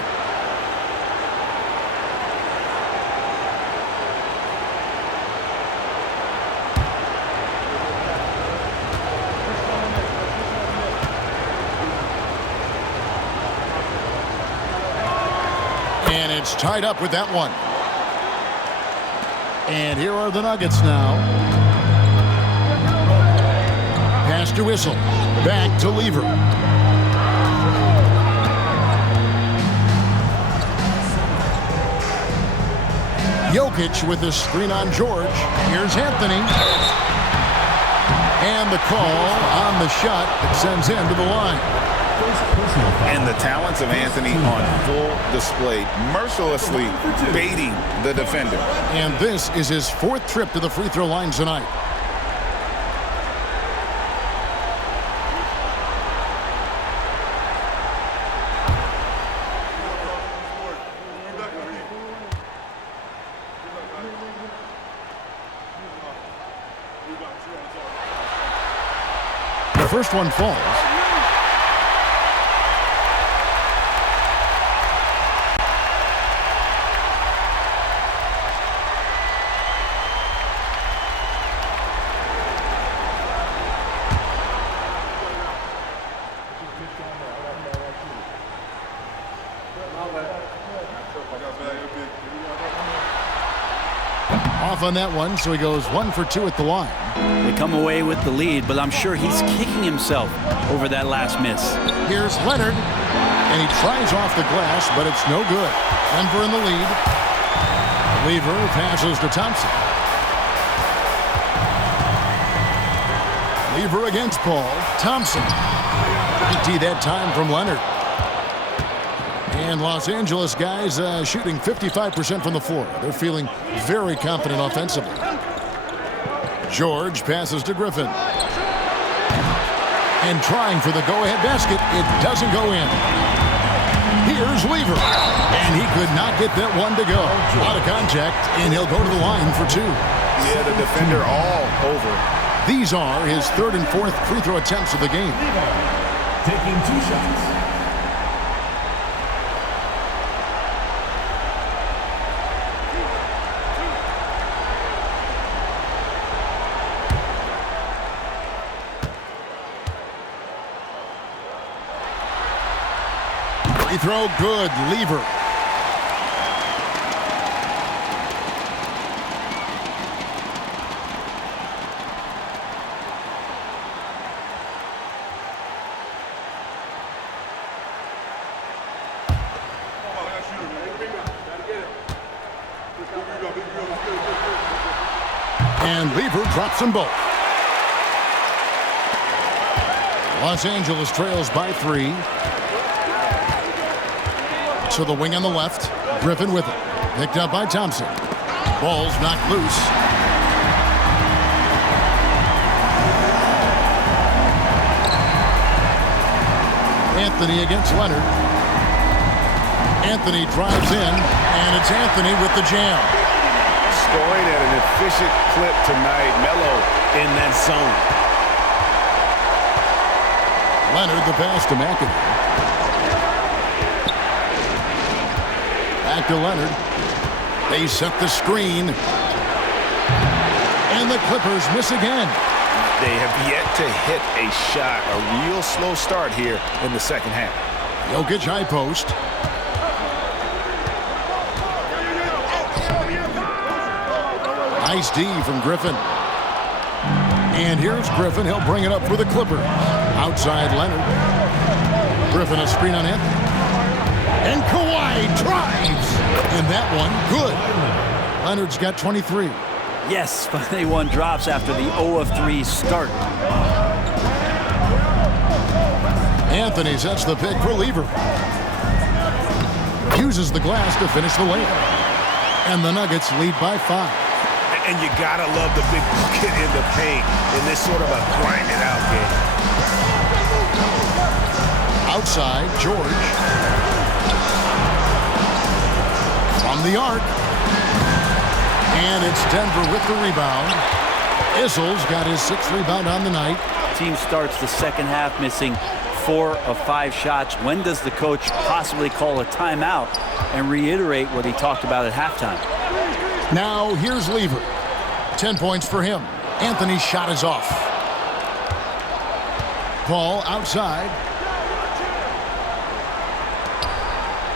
And it's tied up with that one. And here are the Nuggets now. Pass to Issel. Back to Lever. Jokic with the screen on George. Here's Anthony. And the call on the shot that sends him to the line. And the talents of Anthony on full display, mercilessly baiting the defender. And this is his 4th trip to the free throw line tonight. The first one falls. Off on that one, so he goes 1 for 2 at the line. They come away with the lead, but I'm sure he's kicking himself over that last miss. Here's Leonard, and he tries off the glass, but it's no good. Denver in the lead. Lever passes to Thompson. Lever against Paul. Thompson. Empty that time from Leonard. And Los Angeles guys shooting 55% from the floor. They're feeling very confident offensively. George passes to Griffin. And trying for the go-ahead basket. It doesn't go in. Here's Lever. And he could not get that one to go. Out of contact, and he'll go to the line for 2. Yeah, the defender all over. These are his 3rd and 4th free throw attempts of the game. Taking 2 shots. Free throw good. Lever. And Lever drops them both. Los Angeles trails by 3. To the wing on the left. Griffin with it. Picked up by Thompson. Ball's knocked loose. Anthony against Leonard. Anthony drives in, and it's Anthony with the jam. Scoring at an efficient clip tonight. Melo in that zone. Leonard, the pass to McAdoo. Back to Leonard. They set the screen. And the Clippers miss again. They have yet to hit a shot. A real slow start here in the second half. Jokic high post. Nice D from Griffin. And here's Griffin. He'll bring it up for the Clippers. Outside Leonard. Griffin a screen on Anthony. And Kawhi drives. And that one good. Leonard's got 23. Yes, finally one drops after the 0 of 3 start. Anthony sets the pick for Lever. Uses the glass to finish the layup. And the Nuggets lead by 5. And you gotta love the big bucket in the paint in this sort of a grind-it-out game. Outside, George. From the arc. And it's Denver with the rebound. Issel's got his 6th rebound on the night. Team starts the second half missing 4 of 5 shots. When does the coach possibly call a timeout and reiterate what he talked about at halftime? Now here's Lever. 10 points for him. Anthony's shot is off. Paul outside.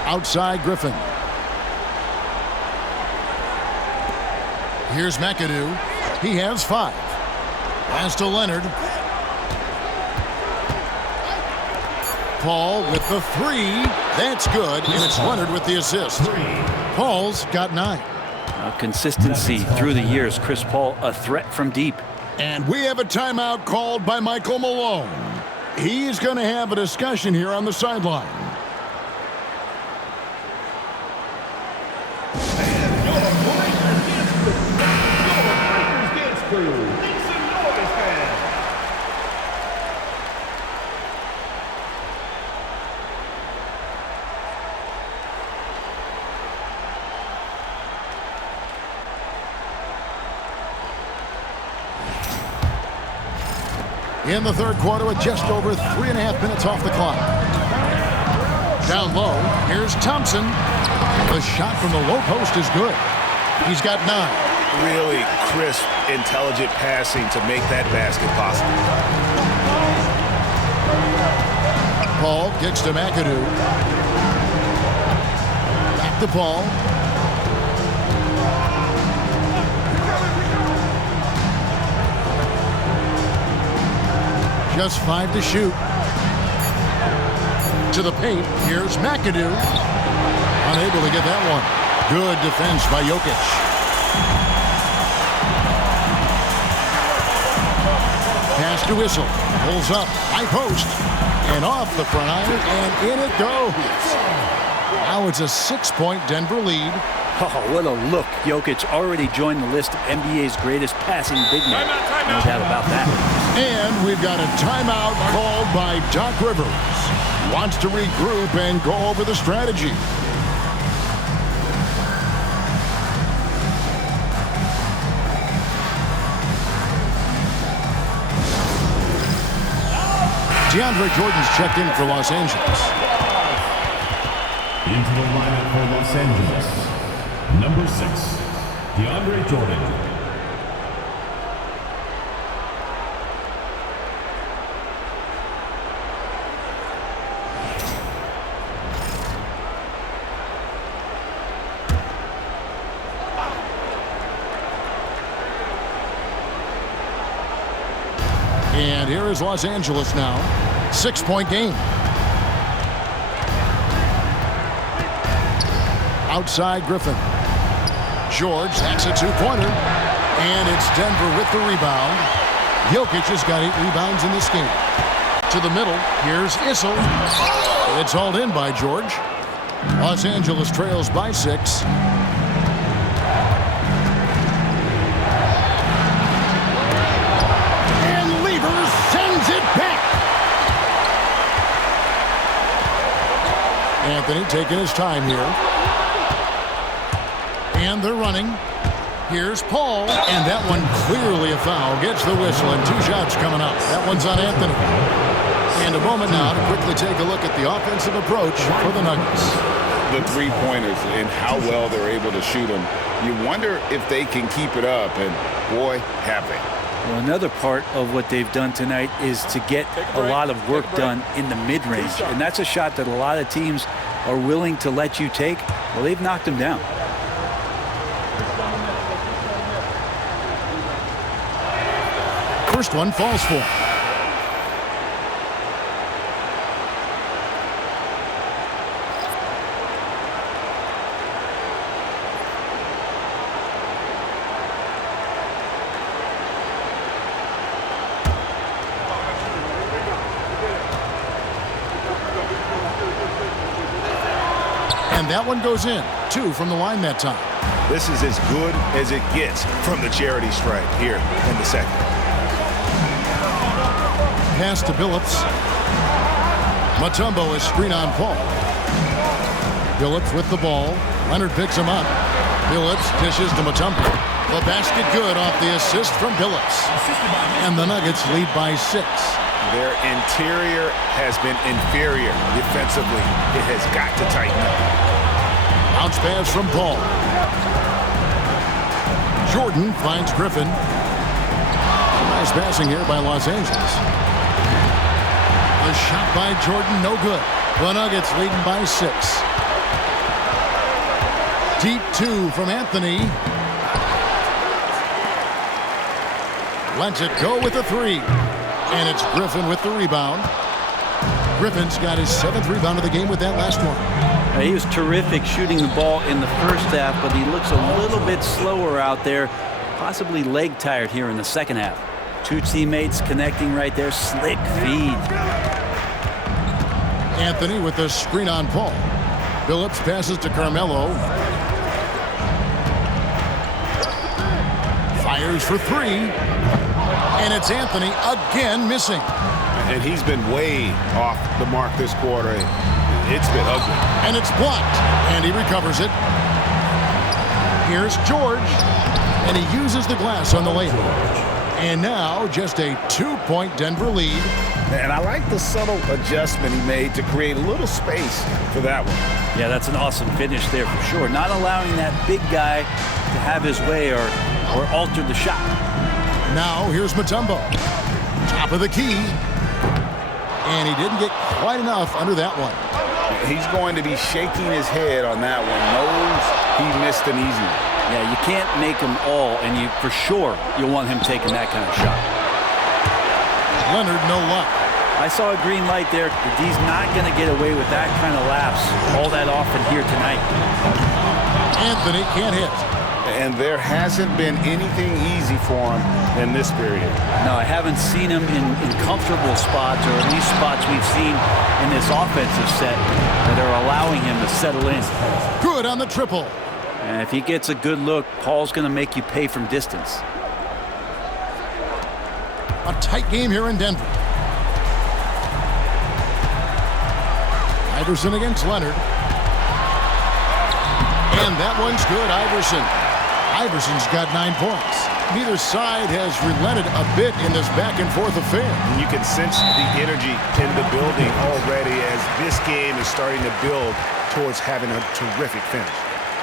Outside Griffin. Here's McAdoo. He has 5. Pass to Leonard. Paul with the 3. That's good, and it's Leonard with the assist. Paul's got 9. Consistency through the years. Chris Paul, a threat from deep. And we have a timeout called by Michael Malone. He's going to have a discussion here on the sideline. In the third quarter with just over 3.5 minutes off the clock. Down low, here's Thompson. The shot from the low post is good. He's got 9. Really crisp, intelligent passing to make that basket possible. Paul kicks to McAdoo. Back to Paul. Just 5 to shoot. To the paint. Here's McAdoo. Unable to get that one. Good defense by Jokic. Pass to Whistle. Pulls up. High post. And off the front iron. And in it goes. Now it's a 6-point Denver lead. Oh, what a look. Jokic already joined the list of NBA's greatest passing big men. No doubt about that. And we've got a timeout called by Doc Rivers. Wants to regroup and go over the strategy. DeAndre Jordan's checked in for Los Angeles. Into the lineup for Los Angeles, number 6, DeAndre Jordan. And here is Los Angeles now. 6-point game. Outside Griffin. George, that's a 2-pointer. And it's Denver with the rebound. Jokic has got 8 rebounds in this game. To the middle, here's Issel. It's hauled in by George. Los Angeles trails by 6. Anthony taking his time here. And they're running. Here's Paul. And that one clearly a foul. Gets the whistle and 2 shots coming up. That one's on Anthony. And a moment now to quickly take a look at the offensive approach for the Nuggets. The three-pointers and how well they're able to shoot them. You wonder if they can keep it up, and boy, have they. Well, another part of what they've done tonight is to get a lot of work done in the mid-range. And that's a shot that a lot of teams are willing to let you take. Well, they've knocked them down. First one falls for him. And that one goes in. 2 from the line that time. This is as good as it gets from the charity stripe here in the second. Pass to Billups. Mutombo is screen on Paul. Billups with the ball. Leonard picks him up. Billups dishes to Mutombo. The basket good off the assist from Billups. And the Nuggets lead by 6. Their interior has been inferior defensively. It has got to tighten up. Bounce pass from Paul. Jordan finds Griffin. Nice passing here by Los Angeles. The shot by Jordan, no good. The Nuggets leading by 6. Deep 2 from Anthony. Lets it go with a 3. And it's Griffin with the rebound. Griffin's got his 7th rebound of the game with that last one. He was terrific shooting the ball in the first half, but he looks a little bit slower out there, possibly leg tired here in the second half. 2 teammates connecting right there. Slick feed. Anthony with the screen on Paul. Billups passes to Carmelo. Fires for 3. And it's Anthony again missing. And he's been way off the mark this quarter. It's been ugly. And it's blocked. And he recovers it. Here's George. And he uses the glass on the layup. And now just a 2-point Denver lead. And I like the subtle adjustment he made to create a little space for that one. Yeah, that's an awesome finish there for sure. Not allowing that big guy to have his way or alter the shot. Now here's Mutombo. Top of the key. And he didn't get quite enough under that one. He's going to be shaking his head on that one. Knows he missed an easy one. Yeah, you can't make them all, and you for sure you'll want him taking that kind of shot. Leonard, no luck. I saw a green light there. He's not going to get away with that kind of lapse all that often here tonight. Anthony can't hit. And there hasn't been anything easy for him in this period. No, I haven't seen him in comfortable spots, or at least spots we've seen in this offensive set that are allowing him to settle in. Good on the triple. And if he gets a good look, Paul's going to make you pay from distance. A tight game here in Denver. Iverson against Leonard. And that one's good, Iverson. Iverson's got 9 points. Neither side has relented a bit in this back-and-forth affair. You can sense the energy in the building already as this game is starting to build towards having a terrific finish.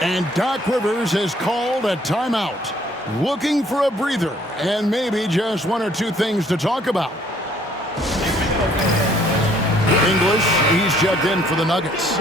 And Doc Rivers has called a timeout, looking for a breather and maybe just 1 or 2 things to talk about. English, he's checked in for the Nuggets.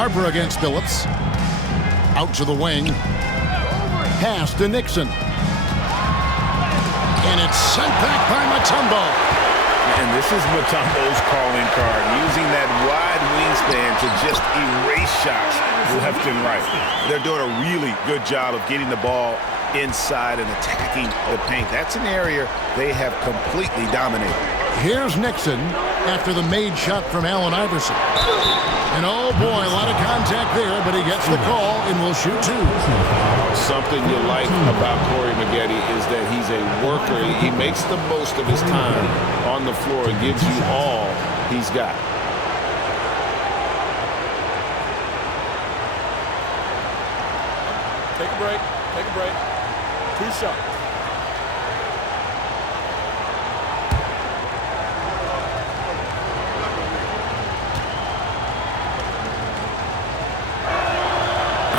Harper against Billups. Out to the wing. Pass to Nixon. And it's sent back by Mutombo. And this is Mutombo's calling card, using that wide wingspan to just erase shots left and right. They're doing a really good job of getting the ball inside and attacking the paint. That's an area they have completely dominated. Here's Nixon after the made shot from Allen Iverson. And oh boy, a lot of contact there, but he gets the call and will shoot 2. Something you like about Corey Maggette is that he's a worker. He makes the most of his time on the floor and gives you all he's got. Take a break. Take a break. 2 shots.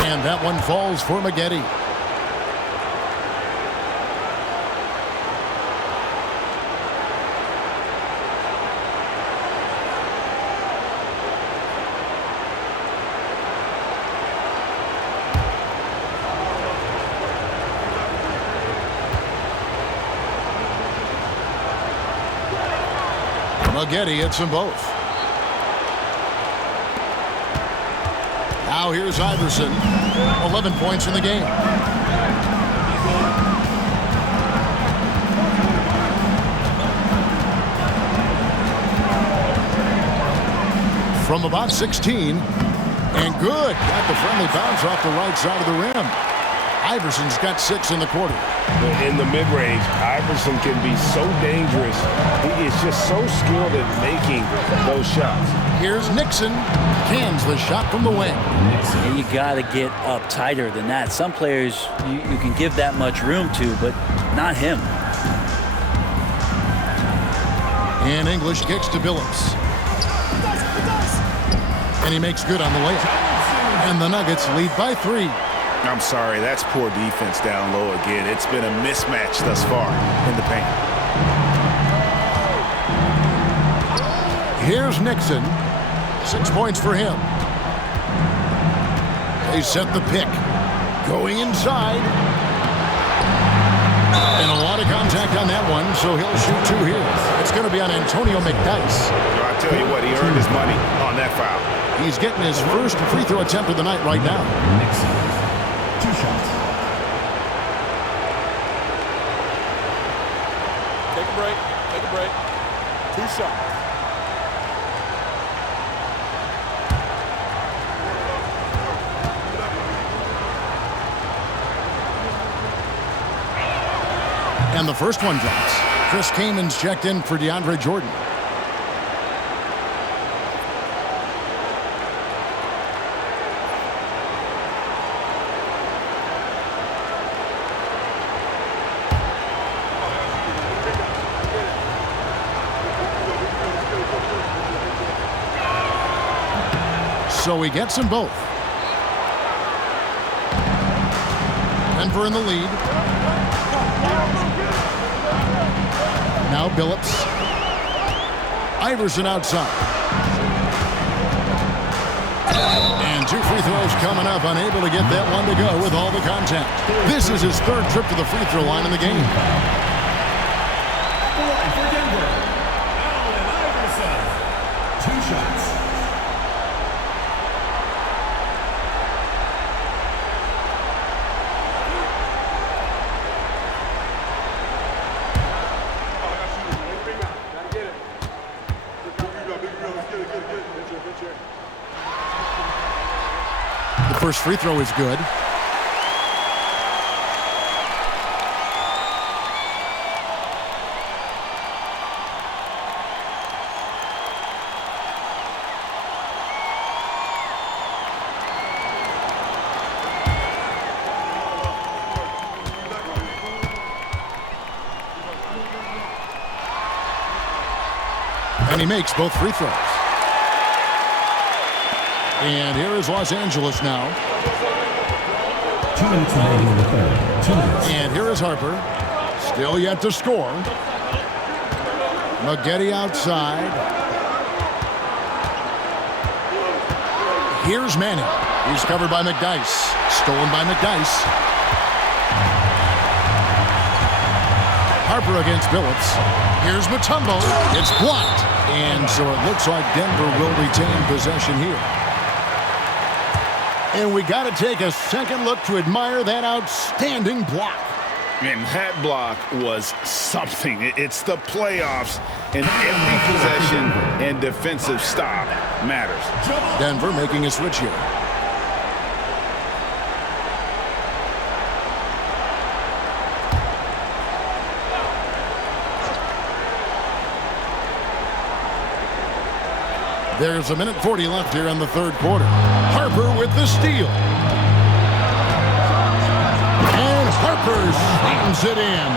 And that one falls for Maggette. Maggette hits them both. Now here's Iverson. 11 points in the game. From about 16. And good. Got the friendly bounce off the right side of the rim. Iverson's got 6 in the quarter. In the mid-range, Iverson can be so dangerous. He is just so skilled at making those shots. Here's Nixon. Cans the shot from the wing. And you got to get up tighter than that. Some players you can give that much room to, but not him. And English kicks to Billups. And he makes good on the layup. And the Nuggets lead by 3. I'm sorry, that's poor defense down low again. It's been a mismatch thus far in the paint. Here's Nixon. 6 points for him. They set the pick. Going inside. And a lot of contact on that one, so he'll shoot 2 here. It's going to be on Antonio McDyess. I tell you what, he earned his money on that foul. He's getting his first free throw attempt of the night right now. Nixon. 2 shots. Take a break. Take a break. 2 shots. And the first one drops. Chris Kamen's checked in for DeAndre Jordan. So he gets them both. Denver in the lead. Now Billups. Iverson outside. And 2 free throws coming up. Unable to get that one to go with all the contact. This is his 3rd trip to the free throw line in the game. For Denver, Allen Iverson. 2 shots. The first free throw is good. And he makes both free throws. And here is Los Angeles now. 2 minutes remaining in the 3rd. 2 minutes. And here is Harper. Still yet to score. Maggette outside. Here's Manning. He's covered by McDyess. Stolen by McDyess. Harper against Billups. Here's Mutombo. It's blocked. And so it looks like Denver will retain possession here. And we got to take a second look to admire that outstanding block. And that block was something. It's the playoffs, and every possession and defensive stop matters. Denver making a switch here. There's a minute 40 left here in the third quarter. Harper with the steal. And Harper slams it in.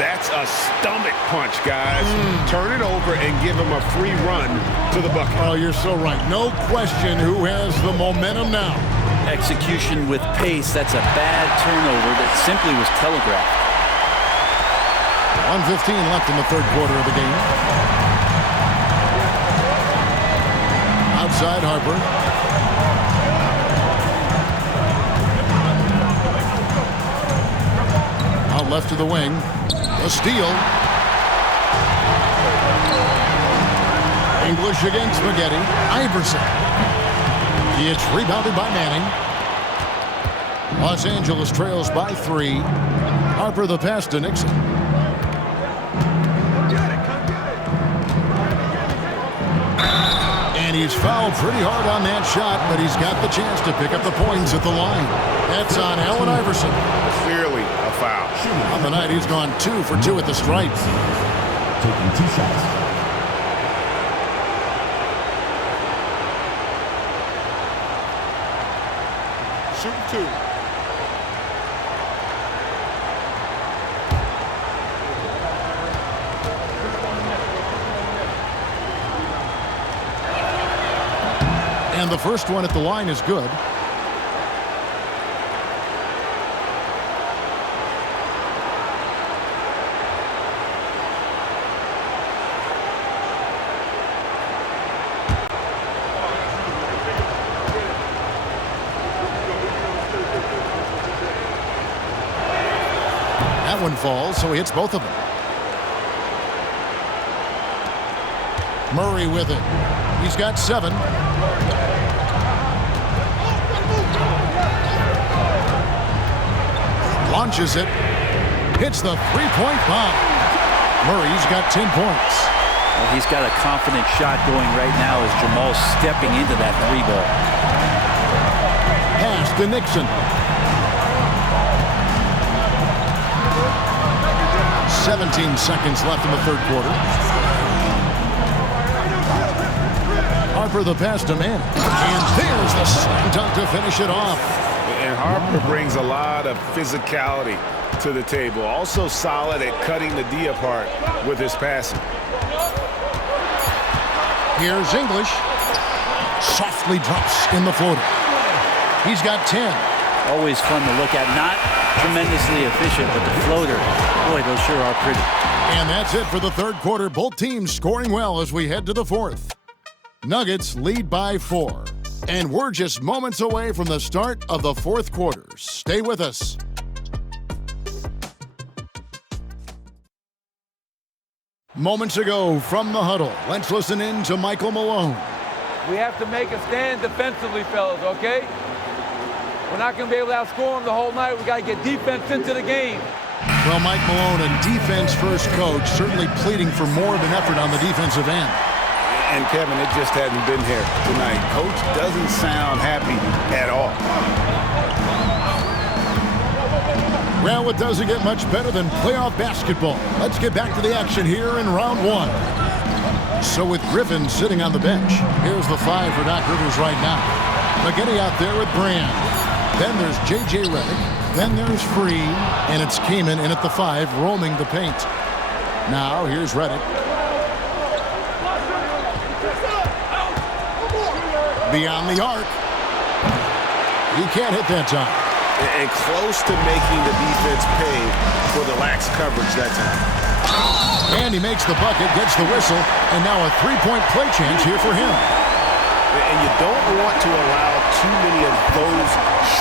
That's a stomach punch, guys. Turn it over and give him a free run to the bucket. Oh, you're so right. No question who has the momentum now. Execution with pace. That's a bad turnover that simply was telegraphed. 1:15 left in the third quarter of the game. Outside Harper. Out left to the wing. A steal. English against Spaghetti. Iverson. It's rebounded by Manning. Los Angeles trails by 3. Harper the pass to Nixon. And he's fouled pretty hard on that shot, but he's got the chance to pick up the points at the line. That's on Allen Iverson. Clearly a foul. On the night, he's gone 2 for 2 at the stripe. Taking 2 shots. Shooting 2. And the first one at the line is good. That one falls, so he hits both of them. Murray with it. He's got 7. Launches it. Hits the three-point bomb. Murray's got 10 points. Well, he's got a confident shot going right now as Jamal's stepping into that 3-ball. Pass to Nixon. 17 seconds left in the third quarter. Harper the pass to Manning. And there's the slam dunk to finish it off. And Harper brings a lot of physicality to the table. Also solid at cutting the D apart with his passing. Here's English. Softly drops in the floater. He's got 10. Always fun to look at. Not tremendously efficient, but the floater, boy, those sure are pretty. And that's it for the third quarter. Both teams scoring well as we head to the fourth. Nuggets lead by 4. And we're just moments away from the start of the fourth quarter. Stay with us. Moments ago from the huddle, let's listen in to Michael Malone. We have to make a stand defensively, fellas, okay? We're not going to be able to outscore them the whole night. We got to get defense into the game. Well, Mike Malone, a defense-first coach, certainly pleading for more of an effort on the defensive end. And Kevin, it just hadn't been here tonight. Coach doesn't sound happy at all. Well, it doesn't get much better than playoff basketball. Let's get back to the action here in round 1. So with Griffin sitting on the bench, here's the 5 for Doc Rivers right now. McGinney out there with Brand. Then there's J.J. Redick. Then there's Free. And it's Kaman in at the 5, roaming the paint. Now here's Redick. Beyond the arc. He can't hit that time. And close to making the defense pay for the lax coverage that time. And he makes the bucket, gets the whistle, and now a 3-point play chance here for him. And you don't want to allow too many of those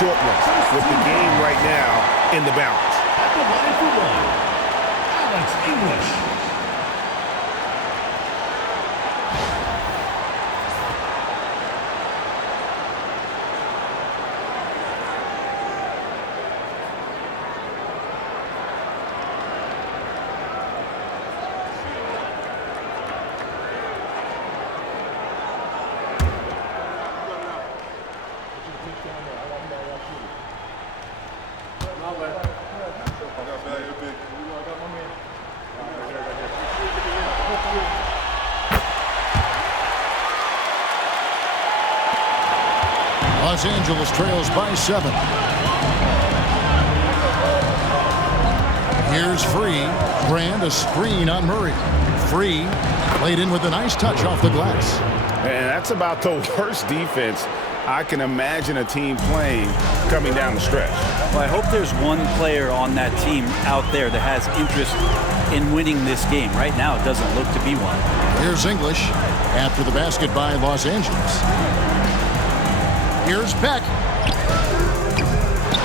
short ones with the game right now in the balance. At the line for 1, Alex English. Los Angeles trails by 7. Here's Free. Brand a screen on Murray. Free played in with a nice touch off the glass. And that's about the worst defense I can imagine a team playing coming down the stretch. Well, I hope there's one player on that team out there that has interest in winning this game. Right now, it doesn't look to be one. Here's English after the basket by Los Angeles. Here's Beck.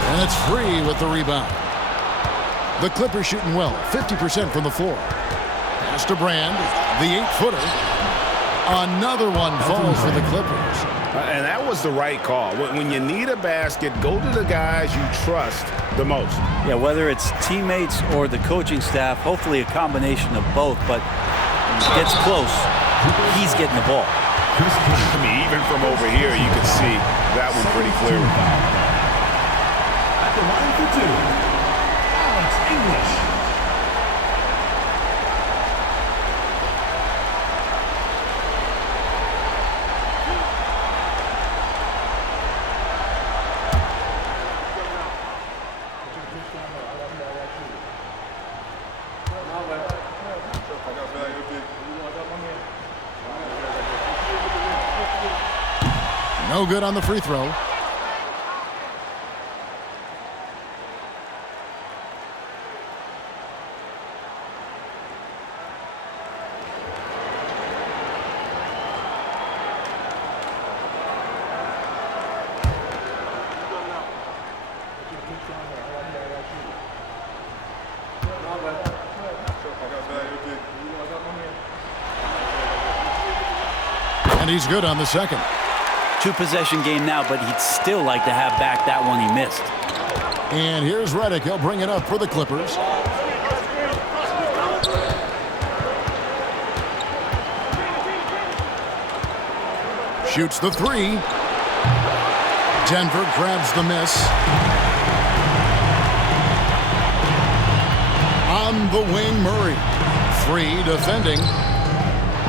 And it's Free with the rebound. The Clippers shooting well, 50% from the floor. Pass to Brand, the 8-footer. Another one falls for the Clippers. And that was the right call. When you need a basket, go to the guys you trust the most. Yeah, whether it's teammates or the coaching staff, hopefully a combination of both, but when it gets close, he's getting the ball. I mean, even from over here, you can see that one pretty clearly. At the line for 2, Alex English. No good on the free throw. And he's good on the second. 2-possession game now, but he'd still like to have back that one he missed. And here's Redick. He'll bring it up for the Clippers. Shoots the 3. Denver grabs the miss. On the wing, Murray. Free defending.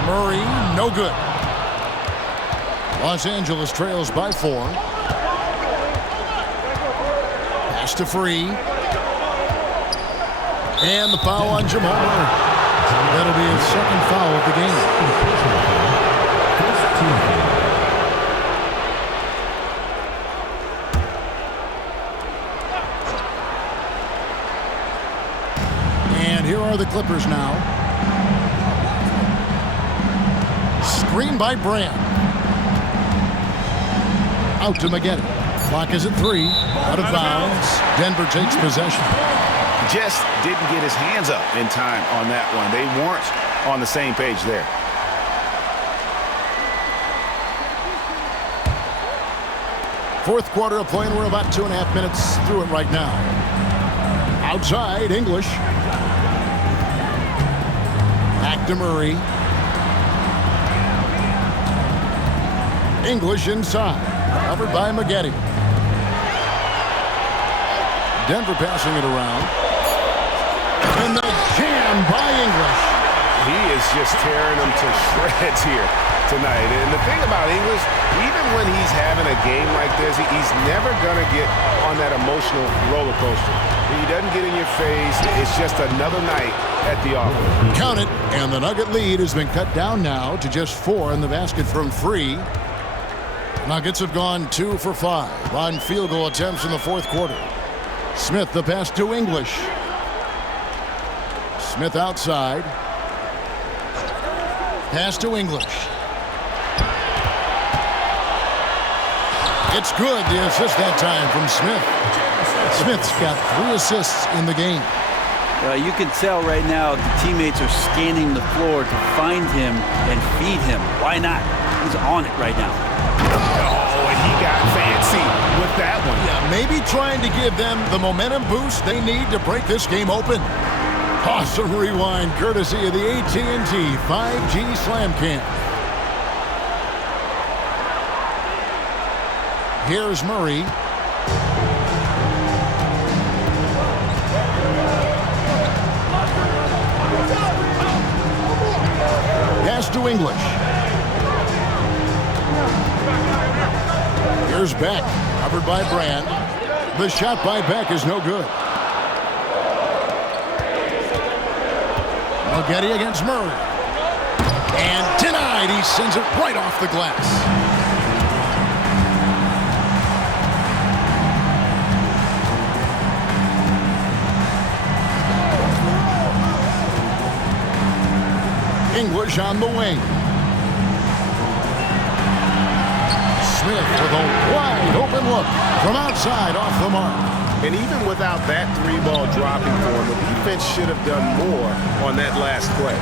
Murray, no good. Los Angeles trails by 4. Pass to Free. And the foul on Jamal Murray. That'll be his second foul of the game. And here are the Clippers now. Screen by Brand. Out to McGetty. Clock is at 3. Out of bounds. Denver takes possession. Just didn't get his hands up in time on that one. They weren't on the same page there. Fourth quarter of play, and we're about 2.5 minutes through it right now. Outside, English. Back to Murray. English inside. Covered by McGetty. Denver passing it around. And the jam by English. He is just tearing them to shreds here tonight. And the thing about English, even when he's having a game like this, he's never going to get on that emotional roller coaster. He doesn't get in your face. It's just another night at the office. Count it. And the Nugget lead has been cut down now to just 4 in the basket from Free. Nuggets have gone 2 for 5 on field goal attempts in the fourth quarter. Smith the pass to English. Smith outside. Pass to English. It's good. The assist that time from Smith. Smith's got 3 assists in the game. You can tell right now the teammates are scanning the floor to find him and feed him. Why not? He's on it right now. Oh, and he got fancy with that one. Yeah, maybe trying to give them the momentum boost they need to break this game open. Awesome rewind courtesy of the AT&T 5G Slam Cam. Here's Murray. Pass to English. Here's Beck, covered by Brand. The shot by Beck is no good. Maggette against Murray. And denied. He sends it right off the glass. English on the wing. Smith with a wide open look from outside off the mark. And even without that three-ball dropping for him, the defense should have done more on that last play.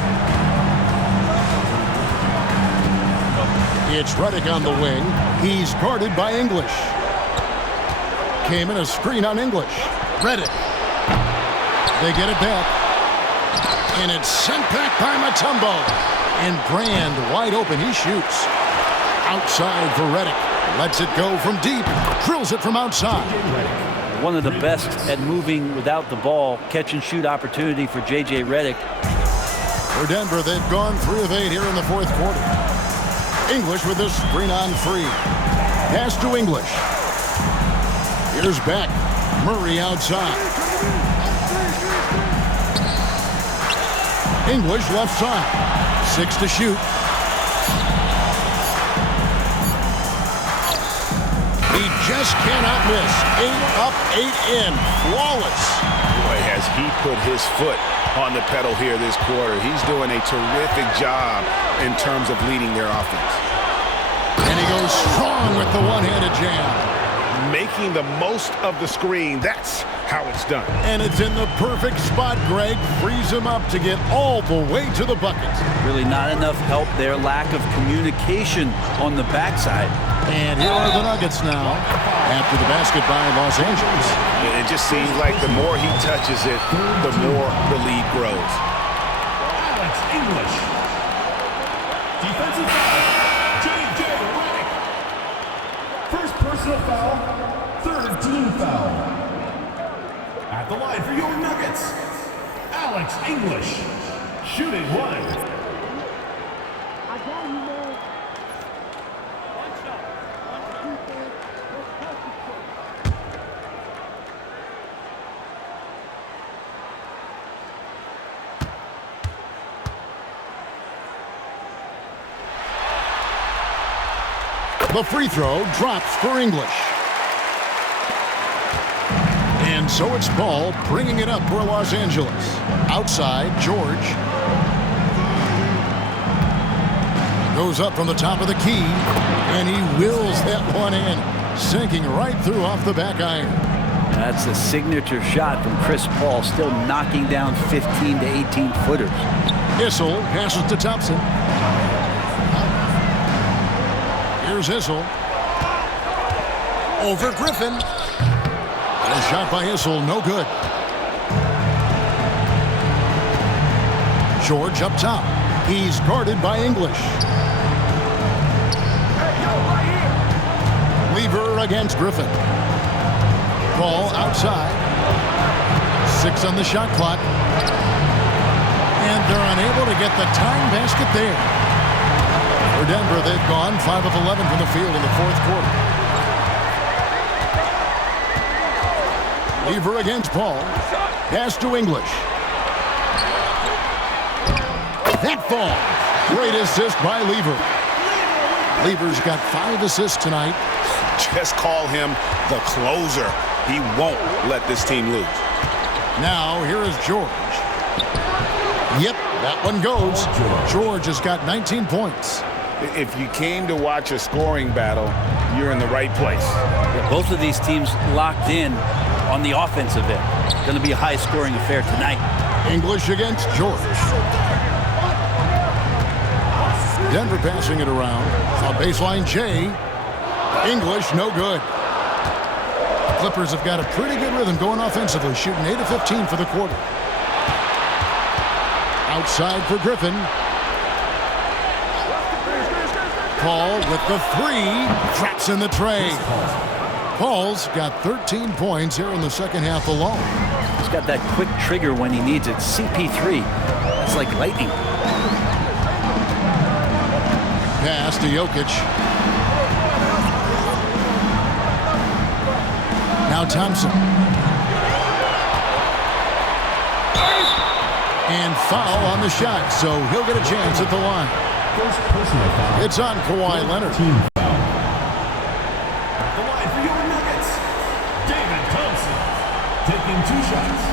It's Redick on the wing. He's guarded by English. Came in a screen on English. Redick. They get it back. And it's sent back by Mutombo. And Brand wide open. He shoots. Outside for Redick. Lets it go from deep. Drills it from outside. One of the best at moving without the ball. Catch and shoot opportunity for J.J. Redick. For Denver, they've gone 3 of 8 here in the fourth quarter. English with this screen on 3. Pass to English. Here's Beck. Murray outside. English left side. 6 to shoot. He just cannot miss. 8 up, 8 in. Flawless. Boy, has he put his foot on the pedal here this quarter. He's doing a terrific job in terms of leading their offense. And he goes strong with the one-handed jam. Making the most of the screen. That's how it's done. And it's in the perfect spot, Greg. Frees him up to get all the way to the bucket. Really not enough help there. Lack of communication on the backside. And here are the Nuggets now after the basket by Los Angeles. It just seems like the more he touches it, the more the lead grows. Alex English. Defensive foul. J.J. Redick. First personal foul. Third team foul. At the line for your Nuggets, Alex English. Shooting 1. The free throw drops for English. And so it's Ball bringing it up for Los Angeles. Outside, George. Goes up from the top of the key, and he wills that one in, sinking right through off the back iron. That's a signature shot from Chris Paul, still knocking down 15 to 18 footers. Issel passes to Thompson. Here's Issel. Over Griffin. A shot by Issel, no good. George up top. He's guarded by English. Lever against Griffin. Ball outside. 6 on the shot clock. And they're unable to get the tying basket there. For Denver, they've gone 5 of 11 from the field in the fourth quarter. Lever against Paul. Pass to English. That fall. Great assist by Lever. Lever's got 5 assists tonight. Just call him the closer. He won't let this team lose. Now, here is George. Yep, that one goes. George has got 19 points. If you came to watch a scoring battle, you're in the right place. Yeah, both of these teams locked in on the offensive end. Going to be a high-scoring affair tonight. English against George. Denver passing it around. On baseline, Jay. English, no good. The Clippers have got a pretty good rhythm going offensively, shooting 8 of 15 for the quarter. Outside for Griffin. Paul with the 3. Traps in the tray. Paul's got 13 points here in the second half alone. He's got that quick trigger when he needs it. CP3. That's like lightning. Pass to Jokic. Now Thompson. And foul on the shot, so he'll get a chance at the line. It's on Kawhi Leonard. The line for your Nuggets, David Thompson, taking 2 shots.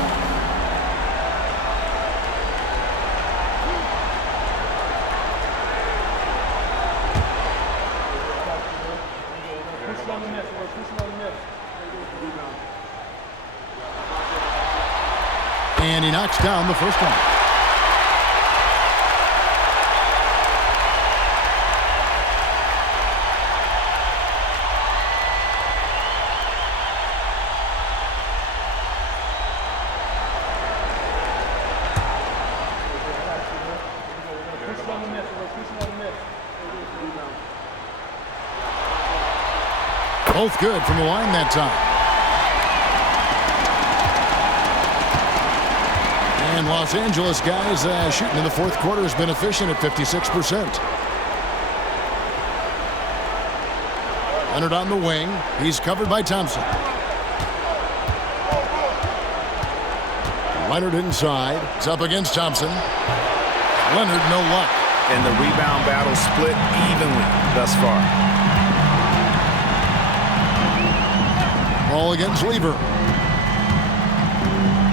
And he knocks down the first one. Both good from the line that time. And Los Angeles guys shooting in the fourth quarter has been efficient at 56%. Leonard on the wing. He's covered by Thompson. Leonard inside. It's up against Thompson. Leonard no luck. And the rebound battle split evenly thus far. Ball against Lever.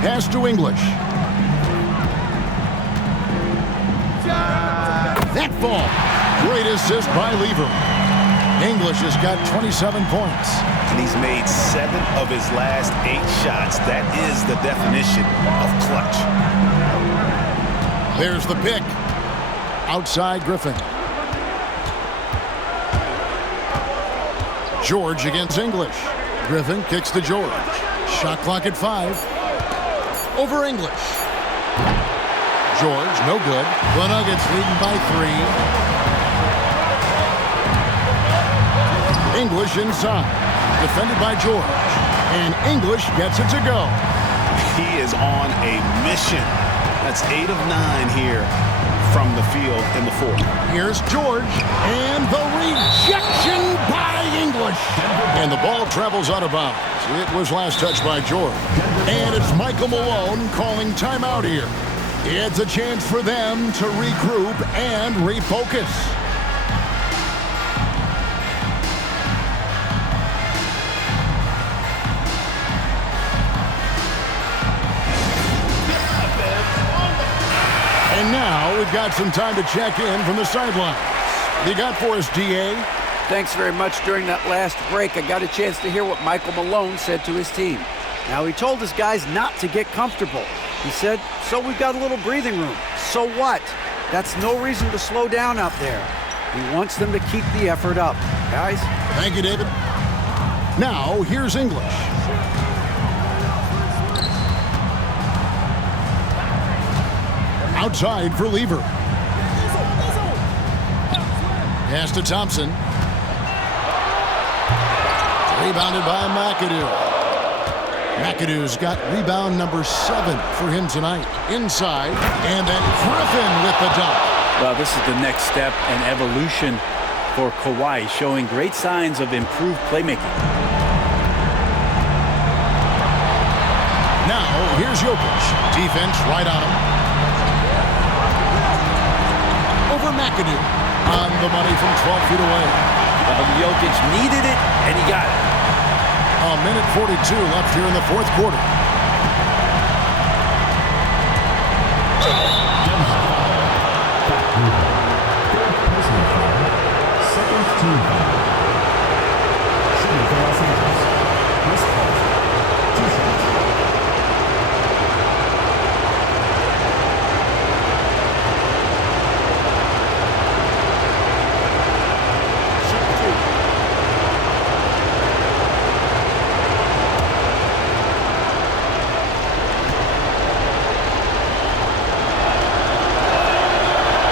Pass to English. That ball. Great assist by Lever. English has got 27 points. And he's made 7 of his last 8 shots. That is the definition of clutch. There's the pick. Outside Griffin. George against English. Griffin kicks to George. Shot clock at 5. Over English. George, no good. The Nuggets leading by 3. English inside. Defended by George. And English gets it to go. He is on a mission. That's 8 of 9 here from the field in the fourth. Here's George. And the rejection by English. And the ball travels out of bounds. It was last touched by George. And it's Michael Malone calling timeout here. It's a chance for them to regroup and refocus. And now we've got some time to check in from the sidelines. You got for us, DA? Thanks very much. During that last break, I got a chance to hear what Michael Malone said to his team. Now, he told his guys not to get comfortable. He said, so we've got a little breathing room. So what? That's no reason to slow down out there. He wants them to keep the effort up. Guys? Thank you, David. Now, here's English. Outside for Lever. Pass to Thompson. Rebounded by McAdoo. McAdoo's got rebound number 7 for him tonight. Inside, and then Griffin with the dunk. Well, this is the next step in evolution for Kawhi, showing great signs of improved playmaking. Now, here's Jokic. Defense right on him. Over McAdoo. On the money from 12 feet away. Well, Jokic needed it, and he got it. A minute 42 left here in the fourth quarter. Second team foul. Shooting for Los Angeles. Chris Paul. 2 shots.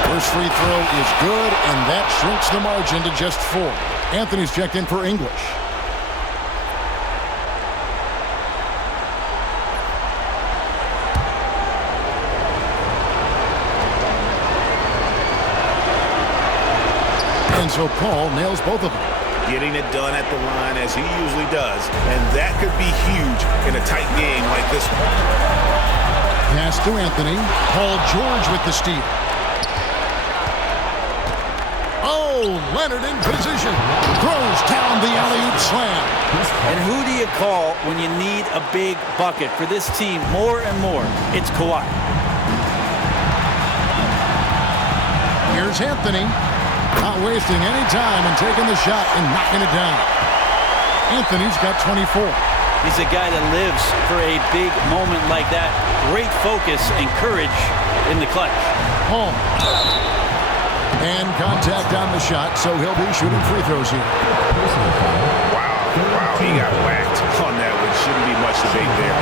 First free throw is good, and that shrinks the margin to just 4. Anthony's checked in for English. so Paul nails both of them. Getting it done at the line as he usually does, and that could be huge in a tight game like this one. Pass to Anthony. Paul George with the steal. Oh, Leonard in position. Throws down the alley-oop slam. And who do you call when you need a big bucket for this team more and more? It's Kawhi. Here's Anthony. Not wasting any time and taking the shot and knocking it down. Anthony's got 24. He's a guy that lives for a big moment like that. Great focus and courage in the clutch. Home. And contact on the shot, so he'll be shooting free throws here. Wow, he got whacked on that one. Shouldn't be much debate there.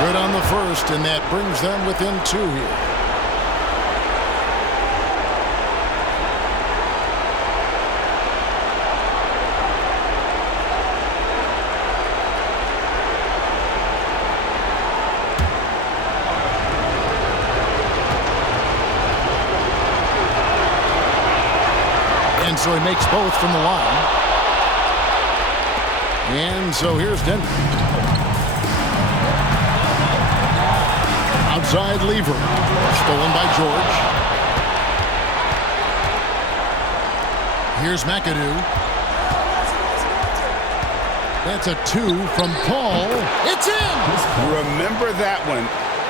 Good on the first, and that brings them within 2 here. And so he makes both from the line. And so here's Denver. Outside lever. Stolen by George. Here's McAdoo. That's a 2 from Paul. It's in! Remember that one.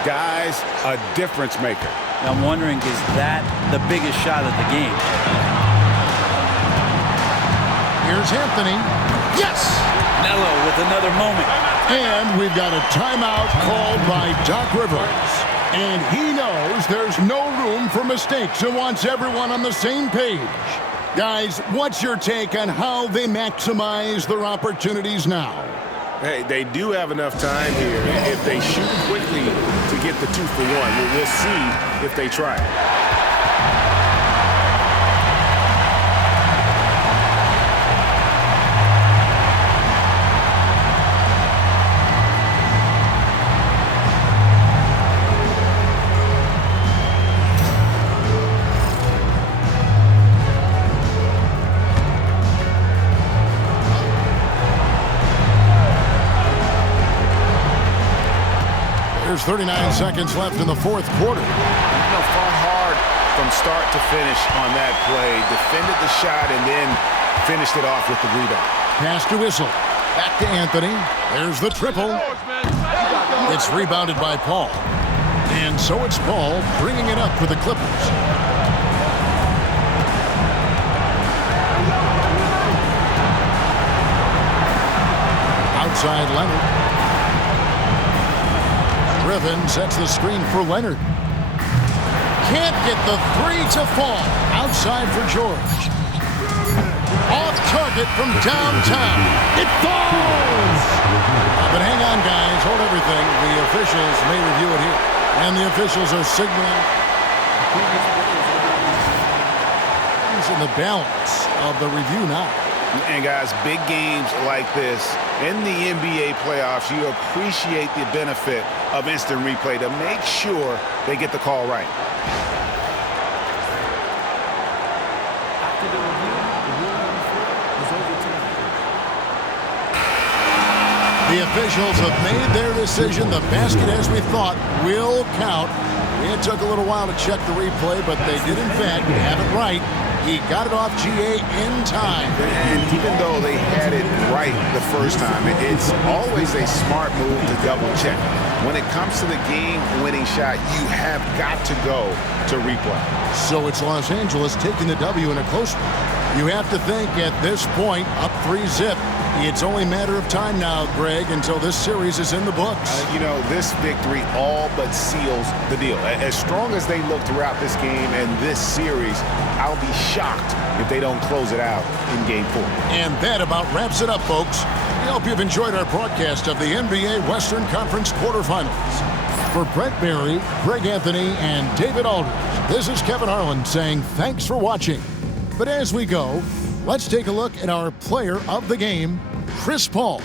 Guys, a difference maker. I'm wondering, is that the biggest shot of the game? Here's Anthony. Yes! Melo with another moment. And we've got a timeout called by Doc Rivers. And he knows there's no room for mistakes and wants everyone on the same page. Guys, what's your take on how they maximize their opportunities now? Hey, they do have enough time here. If they shoot quickly to get the 2 for 1, we'll see if they try it. There's 39 seconds left in the fourth quarter. Fought hard from start to finish on that play. Defended the shot and then finished it off with the rebound. Pass to Whistle. Back to Anthony. There's the triple. It's rebounded by Paul. And so it's Paul bringing it up for the Clippers. Outside Leonard. Griffin sets the screen for Leonard. Can't get the 3 to fall. Outside for George. Off target from downtown. It falls! But hang on, guys. Hold everything. The officials may review it here. And the officials are signaling in the balance of the review now. And guys, big games like this in the NBA playoffs, you appreciate the benefit of instant replay to make sure they get the call right. After the review, the ruling on the floor is overturned. The officials have made their decision. The basket, as we thought, will count. It took a little while to check the replay, but they did, in fact, have it right. He got it off GA in time. And even though they had it right the first time, it's always a smart move to double check. When it comes to the game-winning shot, you have got to go to replay. So it's Los Angeles taking the W in a close one. You have to think at this point, up 3-zip. It's only a matter of time now, Greg, until this series is in the books. This victory all but seals the deal. As strong as they look throughout this game and this series, I'll be shocked if they don't close it out in Game 4. And that about wraps it up, folks. We hope you've enjoyed our broadcast of the NBA Western Conference quarterfinals. For Brent Berry, Greg Anthony, and David Aldridge, this is Kevin Harlan saying thanks for watching. But as we go, let's take a look at our player of the game, Chris Paul.